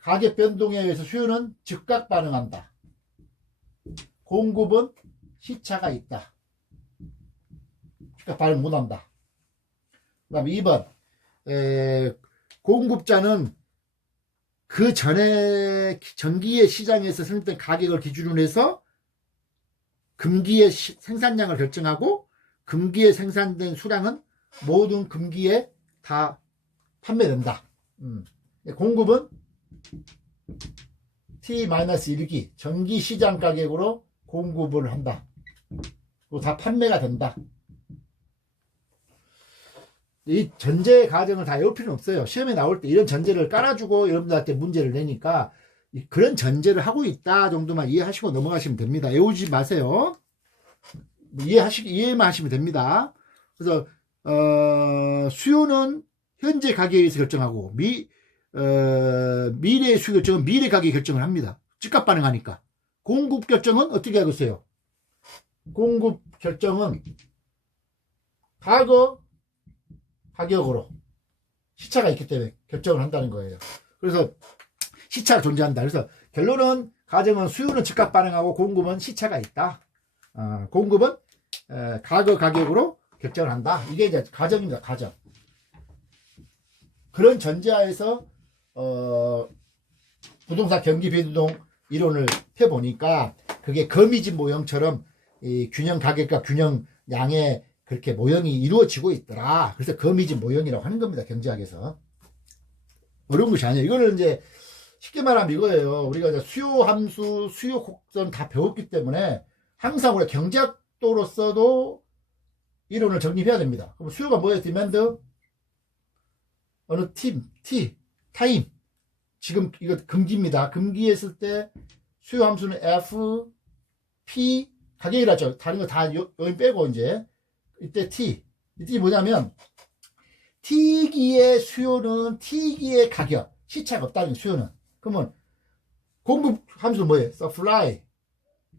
가격 변동에 의해서 수요는 즉각 반응한다. 공급은 시차가 있다. 즉각 반응 못한다. 그 다음에 2번 공급자는 그 전에 전기의 시장에서 생산된 가격을 기준으로 해서 금기의 생산량을 결정하고 금기에 생산된 수량은 모든 금기에 다 판매된다. 공급은 T-1기 전기 시장 가격으로 공급을 한다. 그리고 다 판매가 된다. 이 전제 가정을 다 외울 필요는 없어요. 시험에 나올 때 이런 전제를 깔아주고 여러분들한테 문제를 내니까 그런 전제를 하고 있다 정도만 이해하시고 넘어가시면 됩니다. 외우지 마세요. 이해만 하시면 됩니다. 그래서 수요는 현재 가격에 의해서 결정하고 미래의 수요 결정은 미래 가격에 결정을 합니다. 즉각 반응하니까. 공급 결정은 어떻게 하겠어요? 공급 결정은 과거 가격으로 시차가 있기 때문에 결정을 한다는 거예요. 그래서 시차가 존재한다. 그래서 결론은 가정은 수요는 즉각 반응하고 공급은 시차가 있다. 공급은 과거 가격으로 결정을 한다. 이게 이제 가정입니다. 가정. 그런 전제하에서 부동산 경기 변동 이론을 해보니까 그게 거미집 모형처럼 이 균형 가격과 균형 양의 그렇게 모형이 이루어지고 있더라. 그래서 거미집 모형이라고 하는 겁니다. 경제학에서. 어려운 것이 아니에요. 이거는 이제 쉽게 말하면 이거예요. 우리가 이제 수요 함수, 수요 곡선 다 배웠기 때문에 항상 우리가 경제학도로서도 이론을 정립해야 됩니다. 그럼 수요가 뭐예요? 디맨드 어느 타임. 지금 이거 금기입니다. 금기했을 때 수요 함수는 F, P, 가격이라죠. 다른 거 다 여기 빼고 이제 이때 T. 이때 뭐냐면 T기의 수요는 T기의 가격, 시차가 없다는 수요는. 그러면 공급 함수는 뭐예요? supply.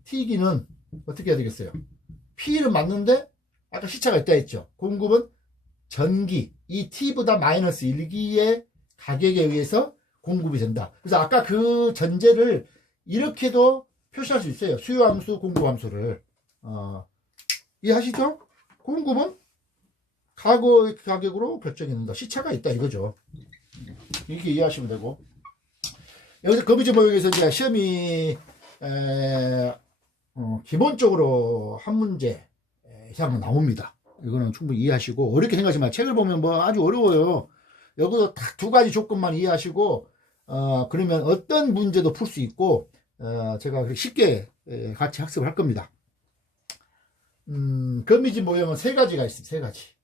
T기는 어떻게 해야 되겠어요? P는 맞는데 아까 시차가 있다 했죠. 공급은 전기, 이 T보다 마이너스 1기의 가격에 의해서 공급이 된다. 그래서 아까 그 전제를 이렇게도 표시할 수 있어요. 수요함수, 공급함수를. 이해하시죠? 공급은 과거의 가격으로 결정이 된다. 시차가 있다 이거죠. 이렇게 이해하시면 되고. 여기서 거미줄 모형에서 이제 시험이 기본적으로 한 문제 이상은 나옵니다. 이거는 충분히 이해하시고, 어렵게 생각하지 마. 책을 보면 뭐 아주 어려워요. 여기서 딱 두 가지 조건만 이해하시고, 그러면 어떤 문제도 풀 수 있고, 제가 쉽게 같이 학습을 할 겁니다. 거미줄 모형은 세 가지가 있습니다. 세 가지.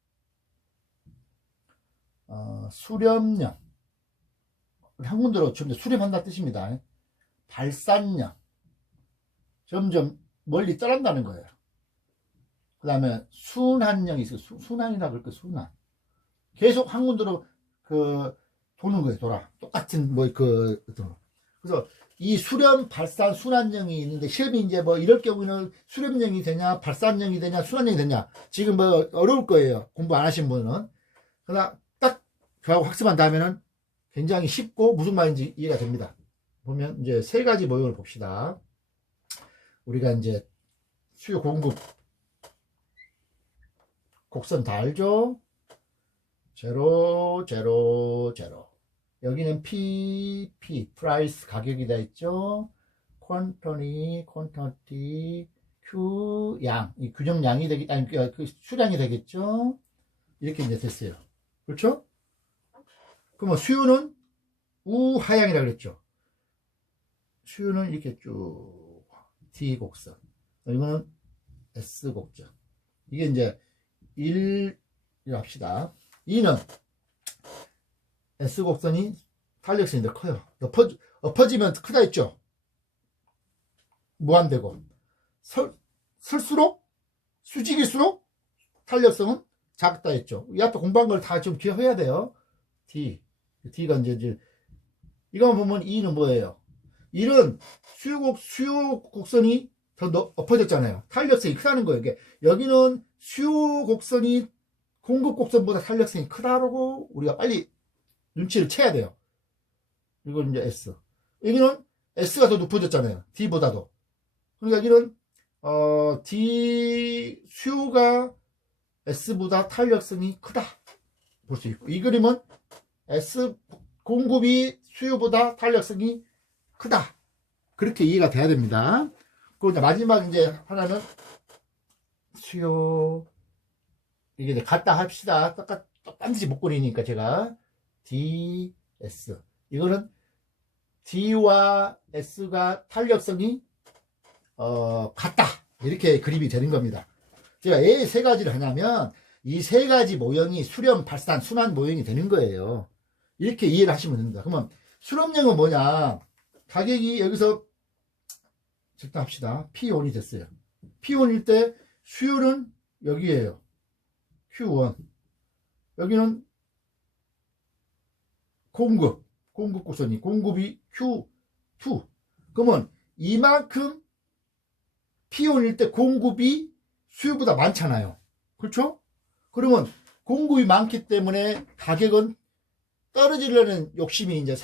수렴령. 한문대로 좀 수렴한다는 뜻입니다. 발산령. 점점 멀리 떠난다는 거예요. 그 다음에 순환령이 있어요. 순환이라 그럴까, 순환. 계속 한군대로 도는 거예요, 돌아. 똑같은, 그래서 이 수렴, 발산, 순환령이 있는데, 시험이 이제 뭐 이럴 경우는 수렴령이 되냐, 발산령이 되냐, 순환령이 되냐. 지금 뭐 어려울 거예요. 공부 안 하신 분은. 그러나 딱 저하고 학습한 다음에는 굉장히 쉽고 무슨 말인지 이해가 됩니다. 보면 이제 세 가지 모형을 봅시다. 우리가 이제 수요 공급 곡선 다 알죠? 제로, 제로, 제로. 여기는 P, 프라이스 가격이 다 있죠? 퀀터티, Q, 양. 이 규정량이 그 수량이 되겠죠? 이렇게 이제 됐어요. 그렇죠? 그러면 수요는 우하향이라 그랬죠? 수요는 이렇게 쭉 D 곡선. 이거는 S 곡선. 이게 이제 1 합시다. 2는 S곡선이 탄력성이 더 커요. 엎어지면 크다 했죠. 무한되고 설수록 수직일수록 탄력성은 작다 했죠. 이 앞에 공부한 걸 다 좀 기억해야 돼요. D가 이제 이거 보면 2는 뭐예요? 1은 수요 곡선이 더 엎어졌잖아요. 탄력성이 크다는 거예요. 여기는 수요 곡선이 공급 곡선보다 탄력성이 크다라고 우리가 빨리 눈치를 채야 돼요. 이건 이제 S. 여기는 S가 더 높아졌잖아요. D보다도. 그러니까 여기는 D 수요가 S보다 탄력성이 크다 볼 수 있고, 이 그림은 S 공급이 수요보다 탄력성이 크다. 그렇게 이해가 돼야 됩니다. 그리고 이제 마지막 이제 하나는 수요, 이게 이제 같다 합시다. 반드시 못 그리니까 제가 DS. 이거는 D와 S가 탄력성이 같다. 이렇게 그림이 되는 겁니다. 제가 왜 세 가지를 하냐면 이 세 가지 모형이 수렴, 발산, 순환 모형이 되는 거예요. 이렇게 이해를 하시면 됩니다. 그러면 수렴령은 뭐냐? 가격이 여기서 적당합시다. P1이 됐어요. P1일 때 수요는 여기에요. Q1. 여기는 공급 곡선이 공급이 Q2. 그러면 이만큼 P1일 때 공급이 수요보다 많잖아요. 그렇죠? 그러면 공급이 많기 때문에 가격은 떨어지려는 욕심이 이제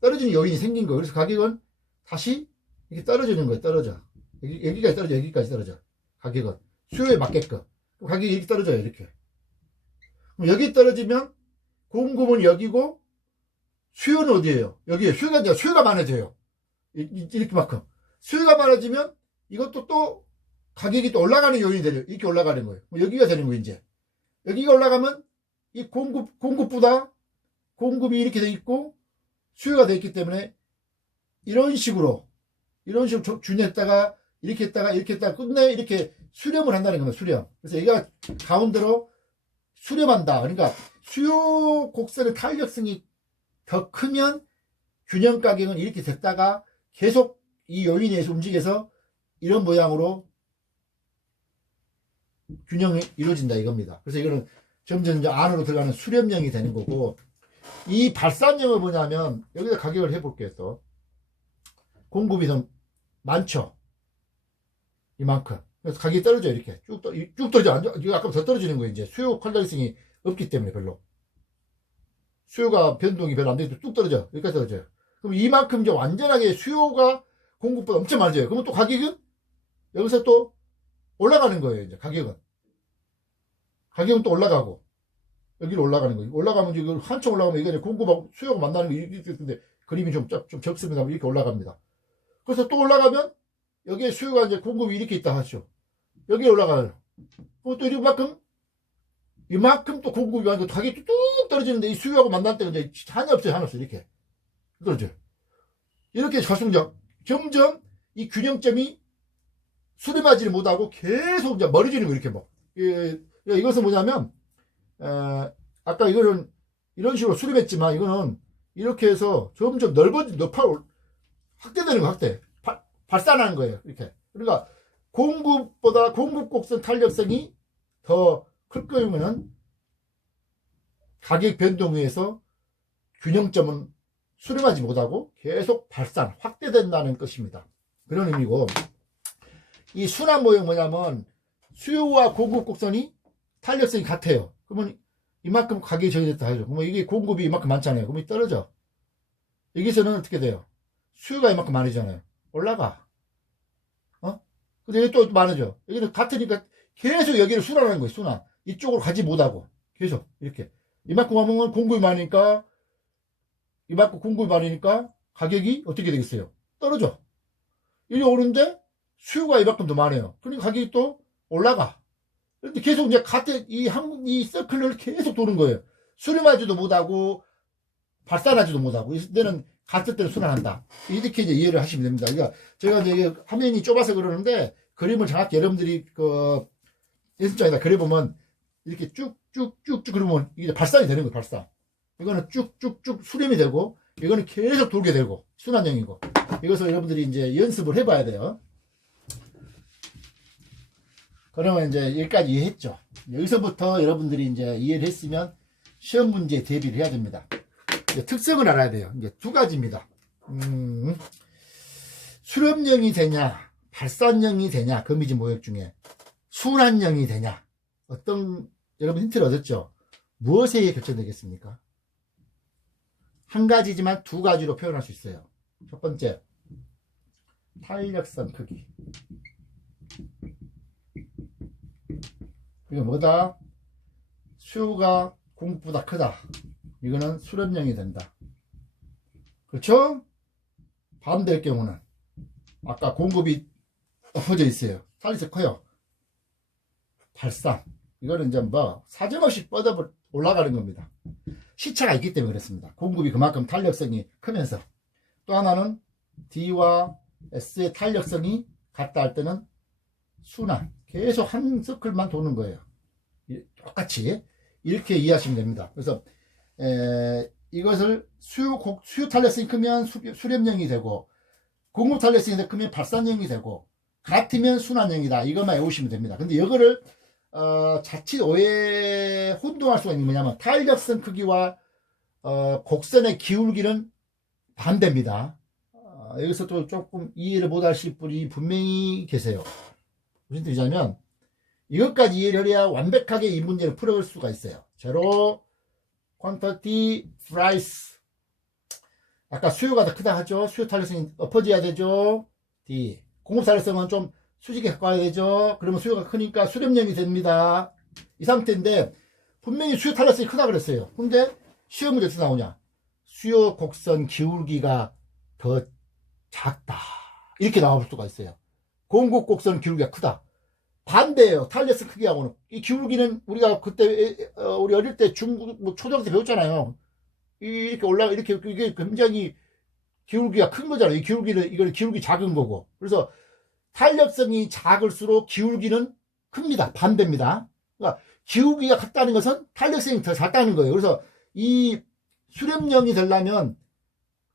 떨어지는 요인이 생긴 거예요. 그래서 가격은 다시 이렇게 떨어지는 거예요. 떨어져. 여기까지 떨어져. 여기까지 떨어져. 가격은 수요에 맞게끔. 가격이 이렇게 떨어져요. 이렇게. 그럼 여기 떨어지면 공급은 여기고 수요는 어디예요? 여기에 수요가 많아져요. 이렇게만큼. 수요가 많아지면 이것도 또 가격이 또 올라가는 요인이 되죠. 이렇게 올라가는 거예요. 여기가 되는 거예요, 이제. 여기가 올라가면 이 공급보다 공급이 이렇게 돼 있고 수요가 돼 있기 때문에 이런 식으로 준했다가 이렇게 했다가 끝내 이렇게 수렴을 한다는 겁니다. 수렴. 그래서 얘가 가운데로 수렴한다. 그러니까 수요 곡선의 탄력성이 더 크면 균형 가격은 이렇게 됐다가 계속 이 요인에 의해서 움직여서 이런 모양으로 균형이 이루어진다 이겁니다. 그래서 이거는 점점 안으로 들어가는 수렴형이 되는 거고, 이 발산형은 뭐냐면 여기다 가격을 해볼게요. 또 공급이 더 많죠. 이만큼. 그래서 가격이 떨어져. 이렇게 쭉 떨어져. 이거 아까 더 떨어지는 거예요. 이제 수요 탄력성이 없기 때문에 별로 수요가 변동이 별로 안 되기 때문에 뚝 떨어져. 여기까지 떨어져요. 그럼 이만큼 이제 완전하게 수요가 공급보다 엄청 많아져요. 그러면 또 가격은 여기서 또 올라가는 거예요. 이제 가격은 또 올라가고 여기로 올라가는 거예요. 올라가면 이거 한참 올라가면 이게 공급하고 수요가 만나는 거 이렇게 되는데 그림이 좀 적습니다. 이렇게 올라갑니다. 그래서 또 올라가면 여기에 수요가 이제 공급이 이렇게 있다 하죠. 여기에 올라가요. 그럼 또 이만큼 또 공급이 많고 가격이 뚝 떨어지는데 이 수요하고 만날 때가 이제 하나 없어요. 이렇게 떨어져요. 이렇게 가승장 점점 이 균형점이 수렴하지를 못하고 계속 이제 멀어지는 거예요. 이렇게 뭐. 이것은 뭐냐면 아까 이거는 이런 식으로 수렴했지만 이거는 이렇게 해서 점점 확대되는 거 확대. 발산하는 거예요. 이렇게. 그러니까 공급보다 공급 곡선 탄력성이 더 클 거면은 가격 변동에 의해서 균형점은 수렴하지 못하고 계속 발산, 확대된다는 것입니다. 그런 의미고, 이 순환 모형 뭐냐면 수요와 공급 곡선이 탄력성이 같아요. 그러면 이만큼 가격이 정해졌다 하죠. 그러면 이게 공급이 이만큼 많잖아요. 그러면 떨어져. 여기서는 어떻게 돼요? 수요가 이만큼 많아지잖아요. 올라가. 근데 여기 또 많아져. 여기는 같으니까 계속 여기를 순환하는 거예요. 순환. 이쪽으로 가지 못하고 계속 이렇게 이만큼 하면 공급이 많으니까 이만큼 공급이 많으니까 가격이 어떻게 되겠어요? 떨어져. 여기 오는데 수요가 이만큼 더 많아요. 그러니까 가격이 또 올라가. 그런데 계속 이제 같은 이 서클을 계속 도는 거예요. 수렴하지도 못하고 발산하지도 못하고 이때는 같을 때는 순환한다. 이렇게 이제 이해를 하시면 됩니다. 그러니까 제가 이제 화면이 좁아서 그러는데 그림을 정확히 여러분들이 그 연습장에다 그려보면 이렇게 쭉쭉쭉쭉 그러면 이게 발산이 되는 거예요. 발산. 이거는 쭉쭉쭉 수렴이 되고 이거는 계속 돌게 되고 순환형이고, 이것을 여러분들이 이제 연습을 해봐야 돼요. 그러면 이제 여기까지 이해했죠. 여기서부터 여러분들이 이제 이해를 했으면 시험 문제에 대비를 해야 됩니다. 특성을 알아야 돼요. 이제 두 가지입니다. 수렴형이 되냐, 발산형이 되냐, 거미지 모형 중에 순환형이 되냐, 여러분 힌트를 얻었죠? 무엇에 결정되겠습니까? 한 가지지만 두 가지로 표현할 수 있어요. 첫 번째, 탄력성 크기. 이거 뭐다? 수요가 공급보다 크다. 이거는 수렴형이 된다. 그렇죠? 반대일 경우는 아까 공급이 엎어져 있어요. 탄력성 커요. 발산. 이거는 이제 뭐 사정없이 뻗어 올라가는 겁니다. 시차가 있기 때문에 그렇습니다. 공급이 그만큼 탄력성이 크면서. 또 하나는 D와 S의 탄력성이 같다 할 때는 순환. 계속 한 서클만 도는 거예요. 똑같이 이렇게 이해하시면 됩니다. 그래서 이것을 수요 탄력성이 크면 수렴형이 되고, 공급 탄력성이 크면 발산형이 되고, 같으면 순환형이다. 이것만 외우시면 됩니다. 근데 이거를 자칫 오해 혼동할 수가 있는 게 뭐냐면 탄력성 크기와 곡선의 기울기는 반대입니다. 여기서 또 조금 이해를 못하실 분이 분명히 계세요. 무슨 뜻이냐면 이것까지 이해를 해야 완벽하게 이 문제를 풀어볼 수가 있어요. 제로 퀀터티 프라이스. 아까 수요가 더 크다 하죠. 수요 탄력성이 엎어져야 되죠. D. 공급 탄력성은 좀 수직에 가까워야 되죠. 그러면 수요가 크니까 수렴형이 됩니다. 이 상태인데 분명히 수요 탄력성이 크다 그랬어요. 근데 시험 문제 어떻게 나오냐? 수요 곡선 기울기가 더 작다. 이렇게 나올 수가 있어요. 공급 곡선 기울기가 크다. 반대예요. 탄력성 크기하고는. 이 기울기는 우리가 그때 우리 어릴 때 초등학교 때 배웠잖아요. 이렇게 이게 굉장히 기울기가 큰 거잖아요. 이 기울기는 이거는 기울기 작은 거고. 그래서 탄력성이 작을수록 기울기는 큽니다. 반대입니다. 그러니까 기울기가 같다는 것은 탄력성이 더 작다는 거예요. 그래서 이 수렴령이 되려면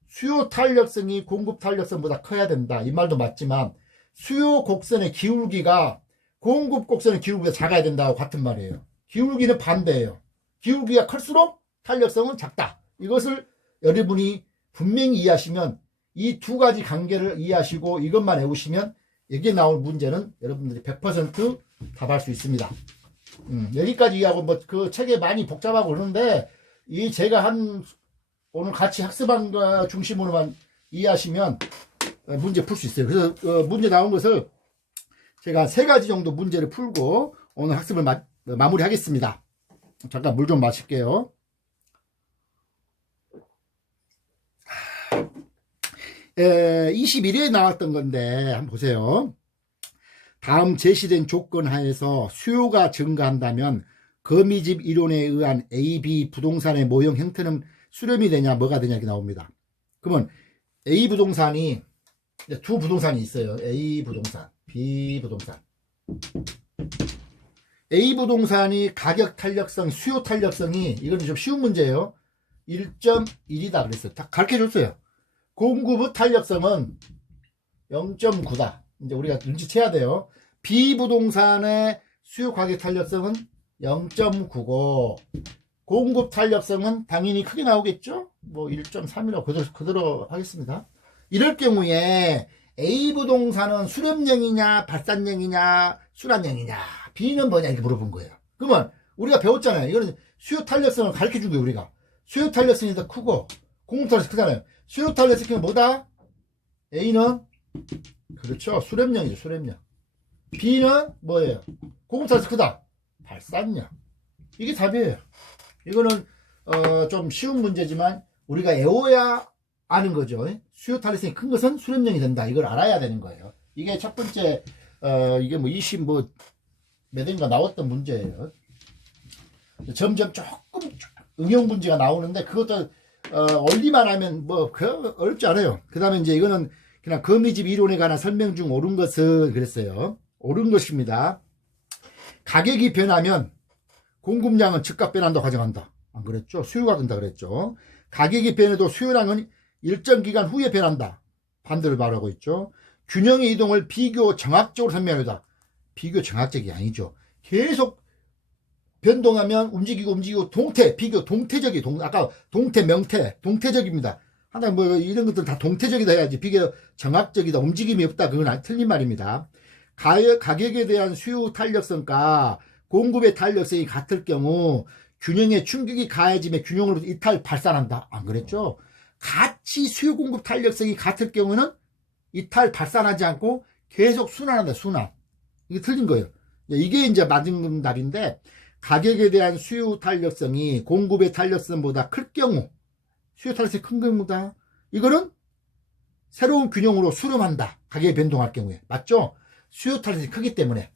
수요 탄력성이 공급 탄력성보다 커야 된다. 이 말도 맞지만 수요 곡선의 기울기가 공급 곡선의 기울기가 작아야 된다고 같은 말이에요. 기울기는 반대예요. 기울기가 클수록 탄력성은 작다. 이것을 여러분이 분명히 이해하시면 이 두 가지 관계를 이해하시고 이것만 외우시면 여기에 나올 문제는 여러분들이 100% 답할 수 있습니다. 여기까지 이해하고 뭐 그 책에 많이 복잡하고 그러는데 이 제가 한 오늘 같이 학습한 거 중심으로만 이해하시면 문제 풀 수 있어요. 그래서 문제 나온 것을 제가 3가지 정도 문제를 풀고 오늘 학습을 마무리하겠습니다. 잠깐 물 좀 마실게요. 21회에 나왔던 건데 한번 보세요. 다음 제시된 조건 하에서 수요가 증가한다면 거미집 이론에 의한 A, B 부동산의 모형 형태는 수렴이 되냐 뭐가 되냐 이렇게 나옵니다. 그러면 A 부동산이 두 부동산이 있어요. A 부동산, B 부동산. A 부동산이 가격 탄력성, 수요 탄력성이 이건 좀 쉬운 문제예요. 1.1이다 그랬어요. 다 가르쳐 줬어요. 공급의 탄력성은 0.9다. 이제 우리가 눈치채야 돼요. B 부동산의 수요 가격 탄력성은 0.9고 공급 탄력성은 당연히 크게 나오겠죠. 뭐 1.3이라고 그대로 하겠습니다. 이럴 경우에 A 부동산은 수렴형이냐 발산형이냐 순환형이냐 B는 뭐냐 이렇게 물어본 거예요. 그러면 우리가 배웠잖아요. 이거는 수요 탄력성을 가르쳐 준 거예요. 우리가 수요 탄력성이 더 크고 공급 탄력성이 크잖아요. 수요 탄력성이 뭐다? A는 그렇죠. 수렴형이죠. 수렴형. B는 뭐예요? 공급 탄력성이 크다. 발산형. 이게 답이에요. 이거는 좀 쉬운 문제지만 우리가 외워야 아는 거죠. 수요 탄력성이 큰 것은 수렴형이 된다. 이걸 알아야 되는 거예요. 이게 첫 번째 이게 뭐 20 뭐 몇 회인가 나왔던 문제예요. 점점 조금 응용 문제가 나오는데 그것도 원리만 하면 뭐 어렵지 않아요. 그 다음에 이제 이거는 그냥 거미집 이론에 관한 설명 중 옳은 것은 그랬어요. 옳은 것입니다. 가격이 변하면 공급량은 즉각 변한다고 가정한다. 안 그랬죠? 수요가 된다 그랬죠. 가격이 변해도 수요량은 일정 기간 후에 변한다. 반대로 말하고 있죠. 균형의 이동을 비교 정학적으로 설명하다. 비교 정학적이 아니죠. 계속 변동하면 움직이고 동태, 비교 동태적이 아까 동태, 명태, 동태적입니다. 하나 뭐 이런 것들 다 동태적이다 해야지 비교 정학적이다, 움직임이 없다. 그건 틀린 말입니다. 가격에 대한 수요 탄력성과 공급의 탄력성이 같을 경우 균형에 충격이 가해지며 균형으로부터 이탈 발산한다. 안 그랬죠? 같이 수요 공급 탄력성이 같을 경우는 이탈 발산하지 않고 계속 순환한다. 순환. 이게 틀린 거예요. 이게 이제 맞은 답인데 가격에 대한 수요 탄력성이 공급의 탄력성보다 클 경우 수요 탄력성이 큰 경우다. 이거는 새로운 균형으로 수렴한다. 가격이 변동할 경우에. 맞죠? 수요 탄력성이 크기 때문에.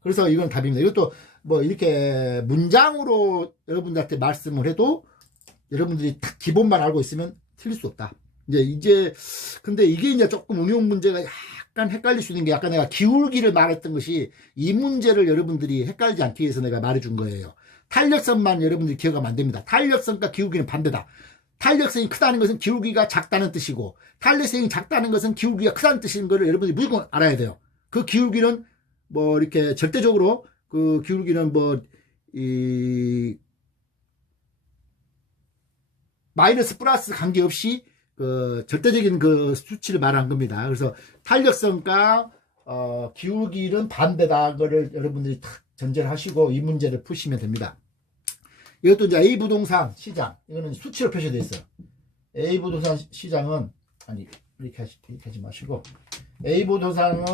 그래서 이건 답입니다. 이것도 뭐 이렇게 문장으로 여러분들한테 말씀을 해도 여러분들이 딱 기본만 알고 있으면 틀릴 수 없다. 근데 이게 이제 조금 응용 문제가 약간 헷갈릴 수 있는 게 아까 내가 기울기를 말했던 것이 이 문제를 여러분들이 헷갈리지 않기 위해서 내가 말해준 거예요. 탄력성만 여러분들이 기억하면 안 됩니다. 탄력성과 기울기는 반대다. 탄력성이 크다는 것은 기울기가 작다는 뜻이고 탄력성이 작다는 것은 기울기가 크다는 뜻인 거를 여러분들이 무조건 알아야 돼요. 그 기울기는 뭐 이렇게 절대적으로 그 기울기는 뭐 마이너스 플러스 관계없이 그 절대적인 그 수치를 말한 겁니다. 그래서 탄력성과 기울기는 반대다. 그거를 여러분들이 딱 전제를 하시고 이 문제를 푸시면 됩니다. 이것도 이제 A 부동산 시장 이거는 수치로 표시되어 있어요. A 부동산 시장은 아니 이렇게 하지 마시고 A 부동산은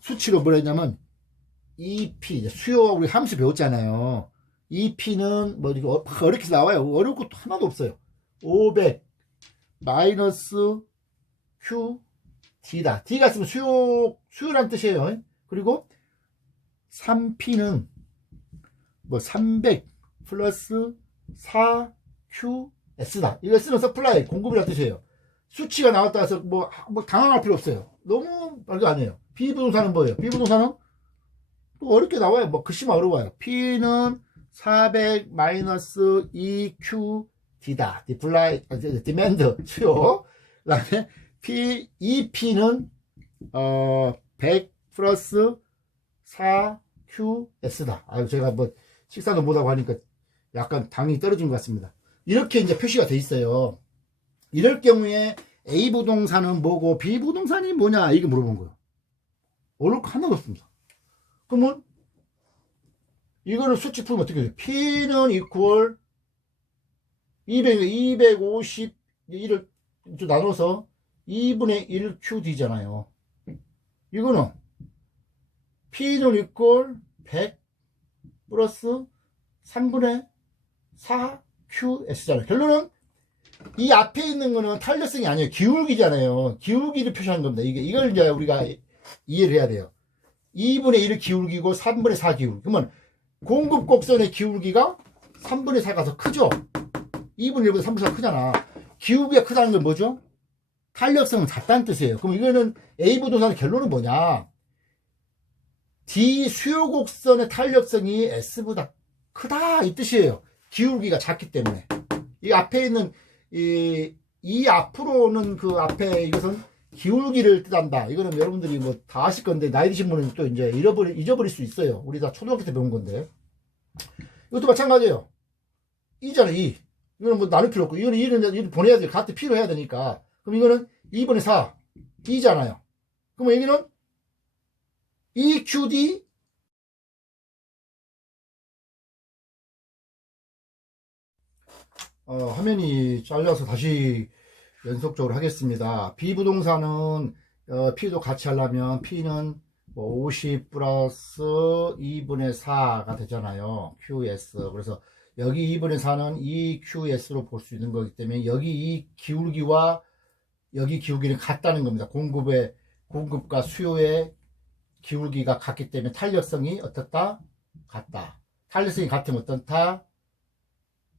수치로 뭘 했냐면 EP 수요 우리 함수 배웠잖아요. EP는 뭐 이렇게 어렵게 나와요. 어려울 것도 하나도 없어요. 500 마이너스 Q D다. D가 있으면 수요란 뜻이에요. 그리고 3P는 뭐 300 플러스 4QS다. 이거 쓰면 서플라이 공급이란 뜻이에요. 수치가 나왔다 해서 뭐 당황할 필요 없어요. 너무 별거 아니에요. B부동산은 뭐예요? B부동산은 또 어렵게 나와요. 뭐 글씨만 어려워요. P는 400 마이너스 EQD다. 디맨드 수요. 그 다음에 EP는 100 플러스 4QS다. 아유, 제가 뭐 식사도 못하고 하니까 약간 당이 떨어진 것 같습니다. 이렇게 이제 표시가 돼 있어요. 이럴 경우에 A 부동산은 뭐고 B 부동산이 뭐냐 이게 물어본 거예요. 어려울 거 하나도 없습니다. 그러면 이거는 수치 풀면 어떻게 돼요? P는 이퀄 250 1을 나눠서 2분의 1 QD잖아요. 이거는 P는 이퀄 100 플러스 3분의 4 QS잖아요. 결론은 이 앞에 있는 거는 탄력성이 아니에요. 기울기잖아요. 기울기를 표시하는 겁니다. 이걸 이제 우리가 이해를 해야 돼요. 2분의 1 기울기고 3분의 4 기울기. 그러면 공급 곡선의 기울기가 3분의 4가 더 크죠? 2분의 1보다 3분의 4가 크잖아. 기울기가 크다는 건 뭐죠? 탄력성은 작다는 뜻이에요. 그럼 이거는 A 부동산의 결론은 뭐냐? D 수요 곡선의 탄력성이 S보다 크다 이 뜻이에요. 기울기가 작기 때문에. 이 앞에 있는 이 앞으로는 그 앞에 이것은 기울기를 뜻한다. 이거는 여러분들이 뭐 다 아실 건데 나이 드신 분은 또 이제 잊어버릴 수 있어요. 우리 다 초등학교 때 배운 건데. 이것도 마찬가지예요. 이잖아, 2. 이거는 뭐 나눌 필요 없고, 이거는 2를 보내야 돼. 같은 P로 해야 되니까. 그럼 이거는 2분의 4. 2잖아요. 그럼 여기는 EQD 화면이 잘려서 다시 연속적으로 하겠습니다. B부동산은 P도 같이 하려면 P는 뭐 50 플러스 2분의 4가 되잖아요. QS. 그래서 여기 2분의 4는 EQS로 볼 수 있는 거기 때문에 여기 이 기울기와 여기 기울기는 같다는 겁니다. 공급과 수요의 기울기가 같기 때문에 탄력성이 어떻다? 같다. 탄력성이 같으면 어떻다?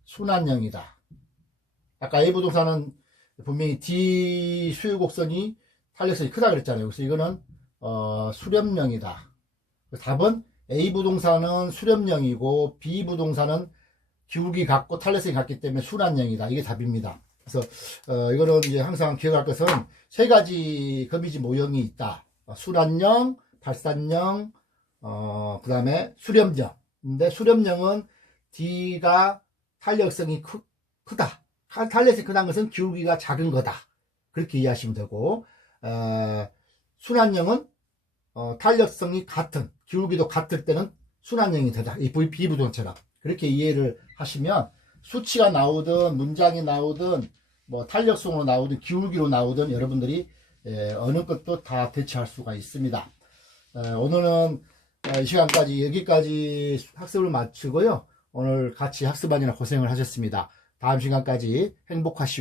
순환형이다. 아까 A 부동산은 분명히 D 수요 곡선이 탄력성이 크다 그랬잖아요. 그래서 이거는 수렴형이다. 답은 A 부동산은 수렴형이고 B 부동산은 기울기 같고 탄력성이 같기 때문에 순환형이다. 이게 답입니다. 그래서 이거는 이제 항상 기억할 것은 세 가지 거미지 모형이 있다. 순환형, 발산형, 그 다음에 수렴형. 근데 수렴형은 D가 탄력성이 크다. 탄력성이 크다는 것은 기울기가 작은 거다. 그렇게 이해하시면 되고, 순환형은 탄력성이 같은, 기울기도 같을 때는 순환형이 되다. 이 B부동처럼. 그렇게 이해를 하시면 수치가 나오든 문장이 나오든 뭐 탄력성으로 나오든 기울기로 나오든 여러분들이 어느 것도 다 대체할 수가 있습니다. 오늘은 이 시간까지 여기까지 학습을 마치고요. 오늘 같이 학습하느라 고생을 하셨습니다. 다음 시간까지 행복하시고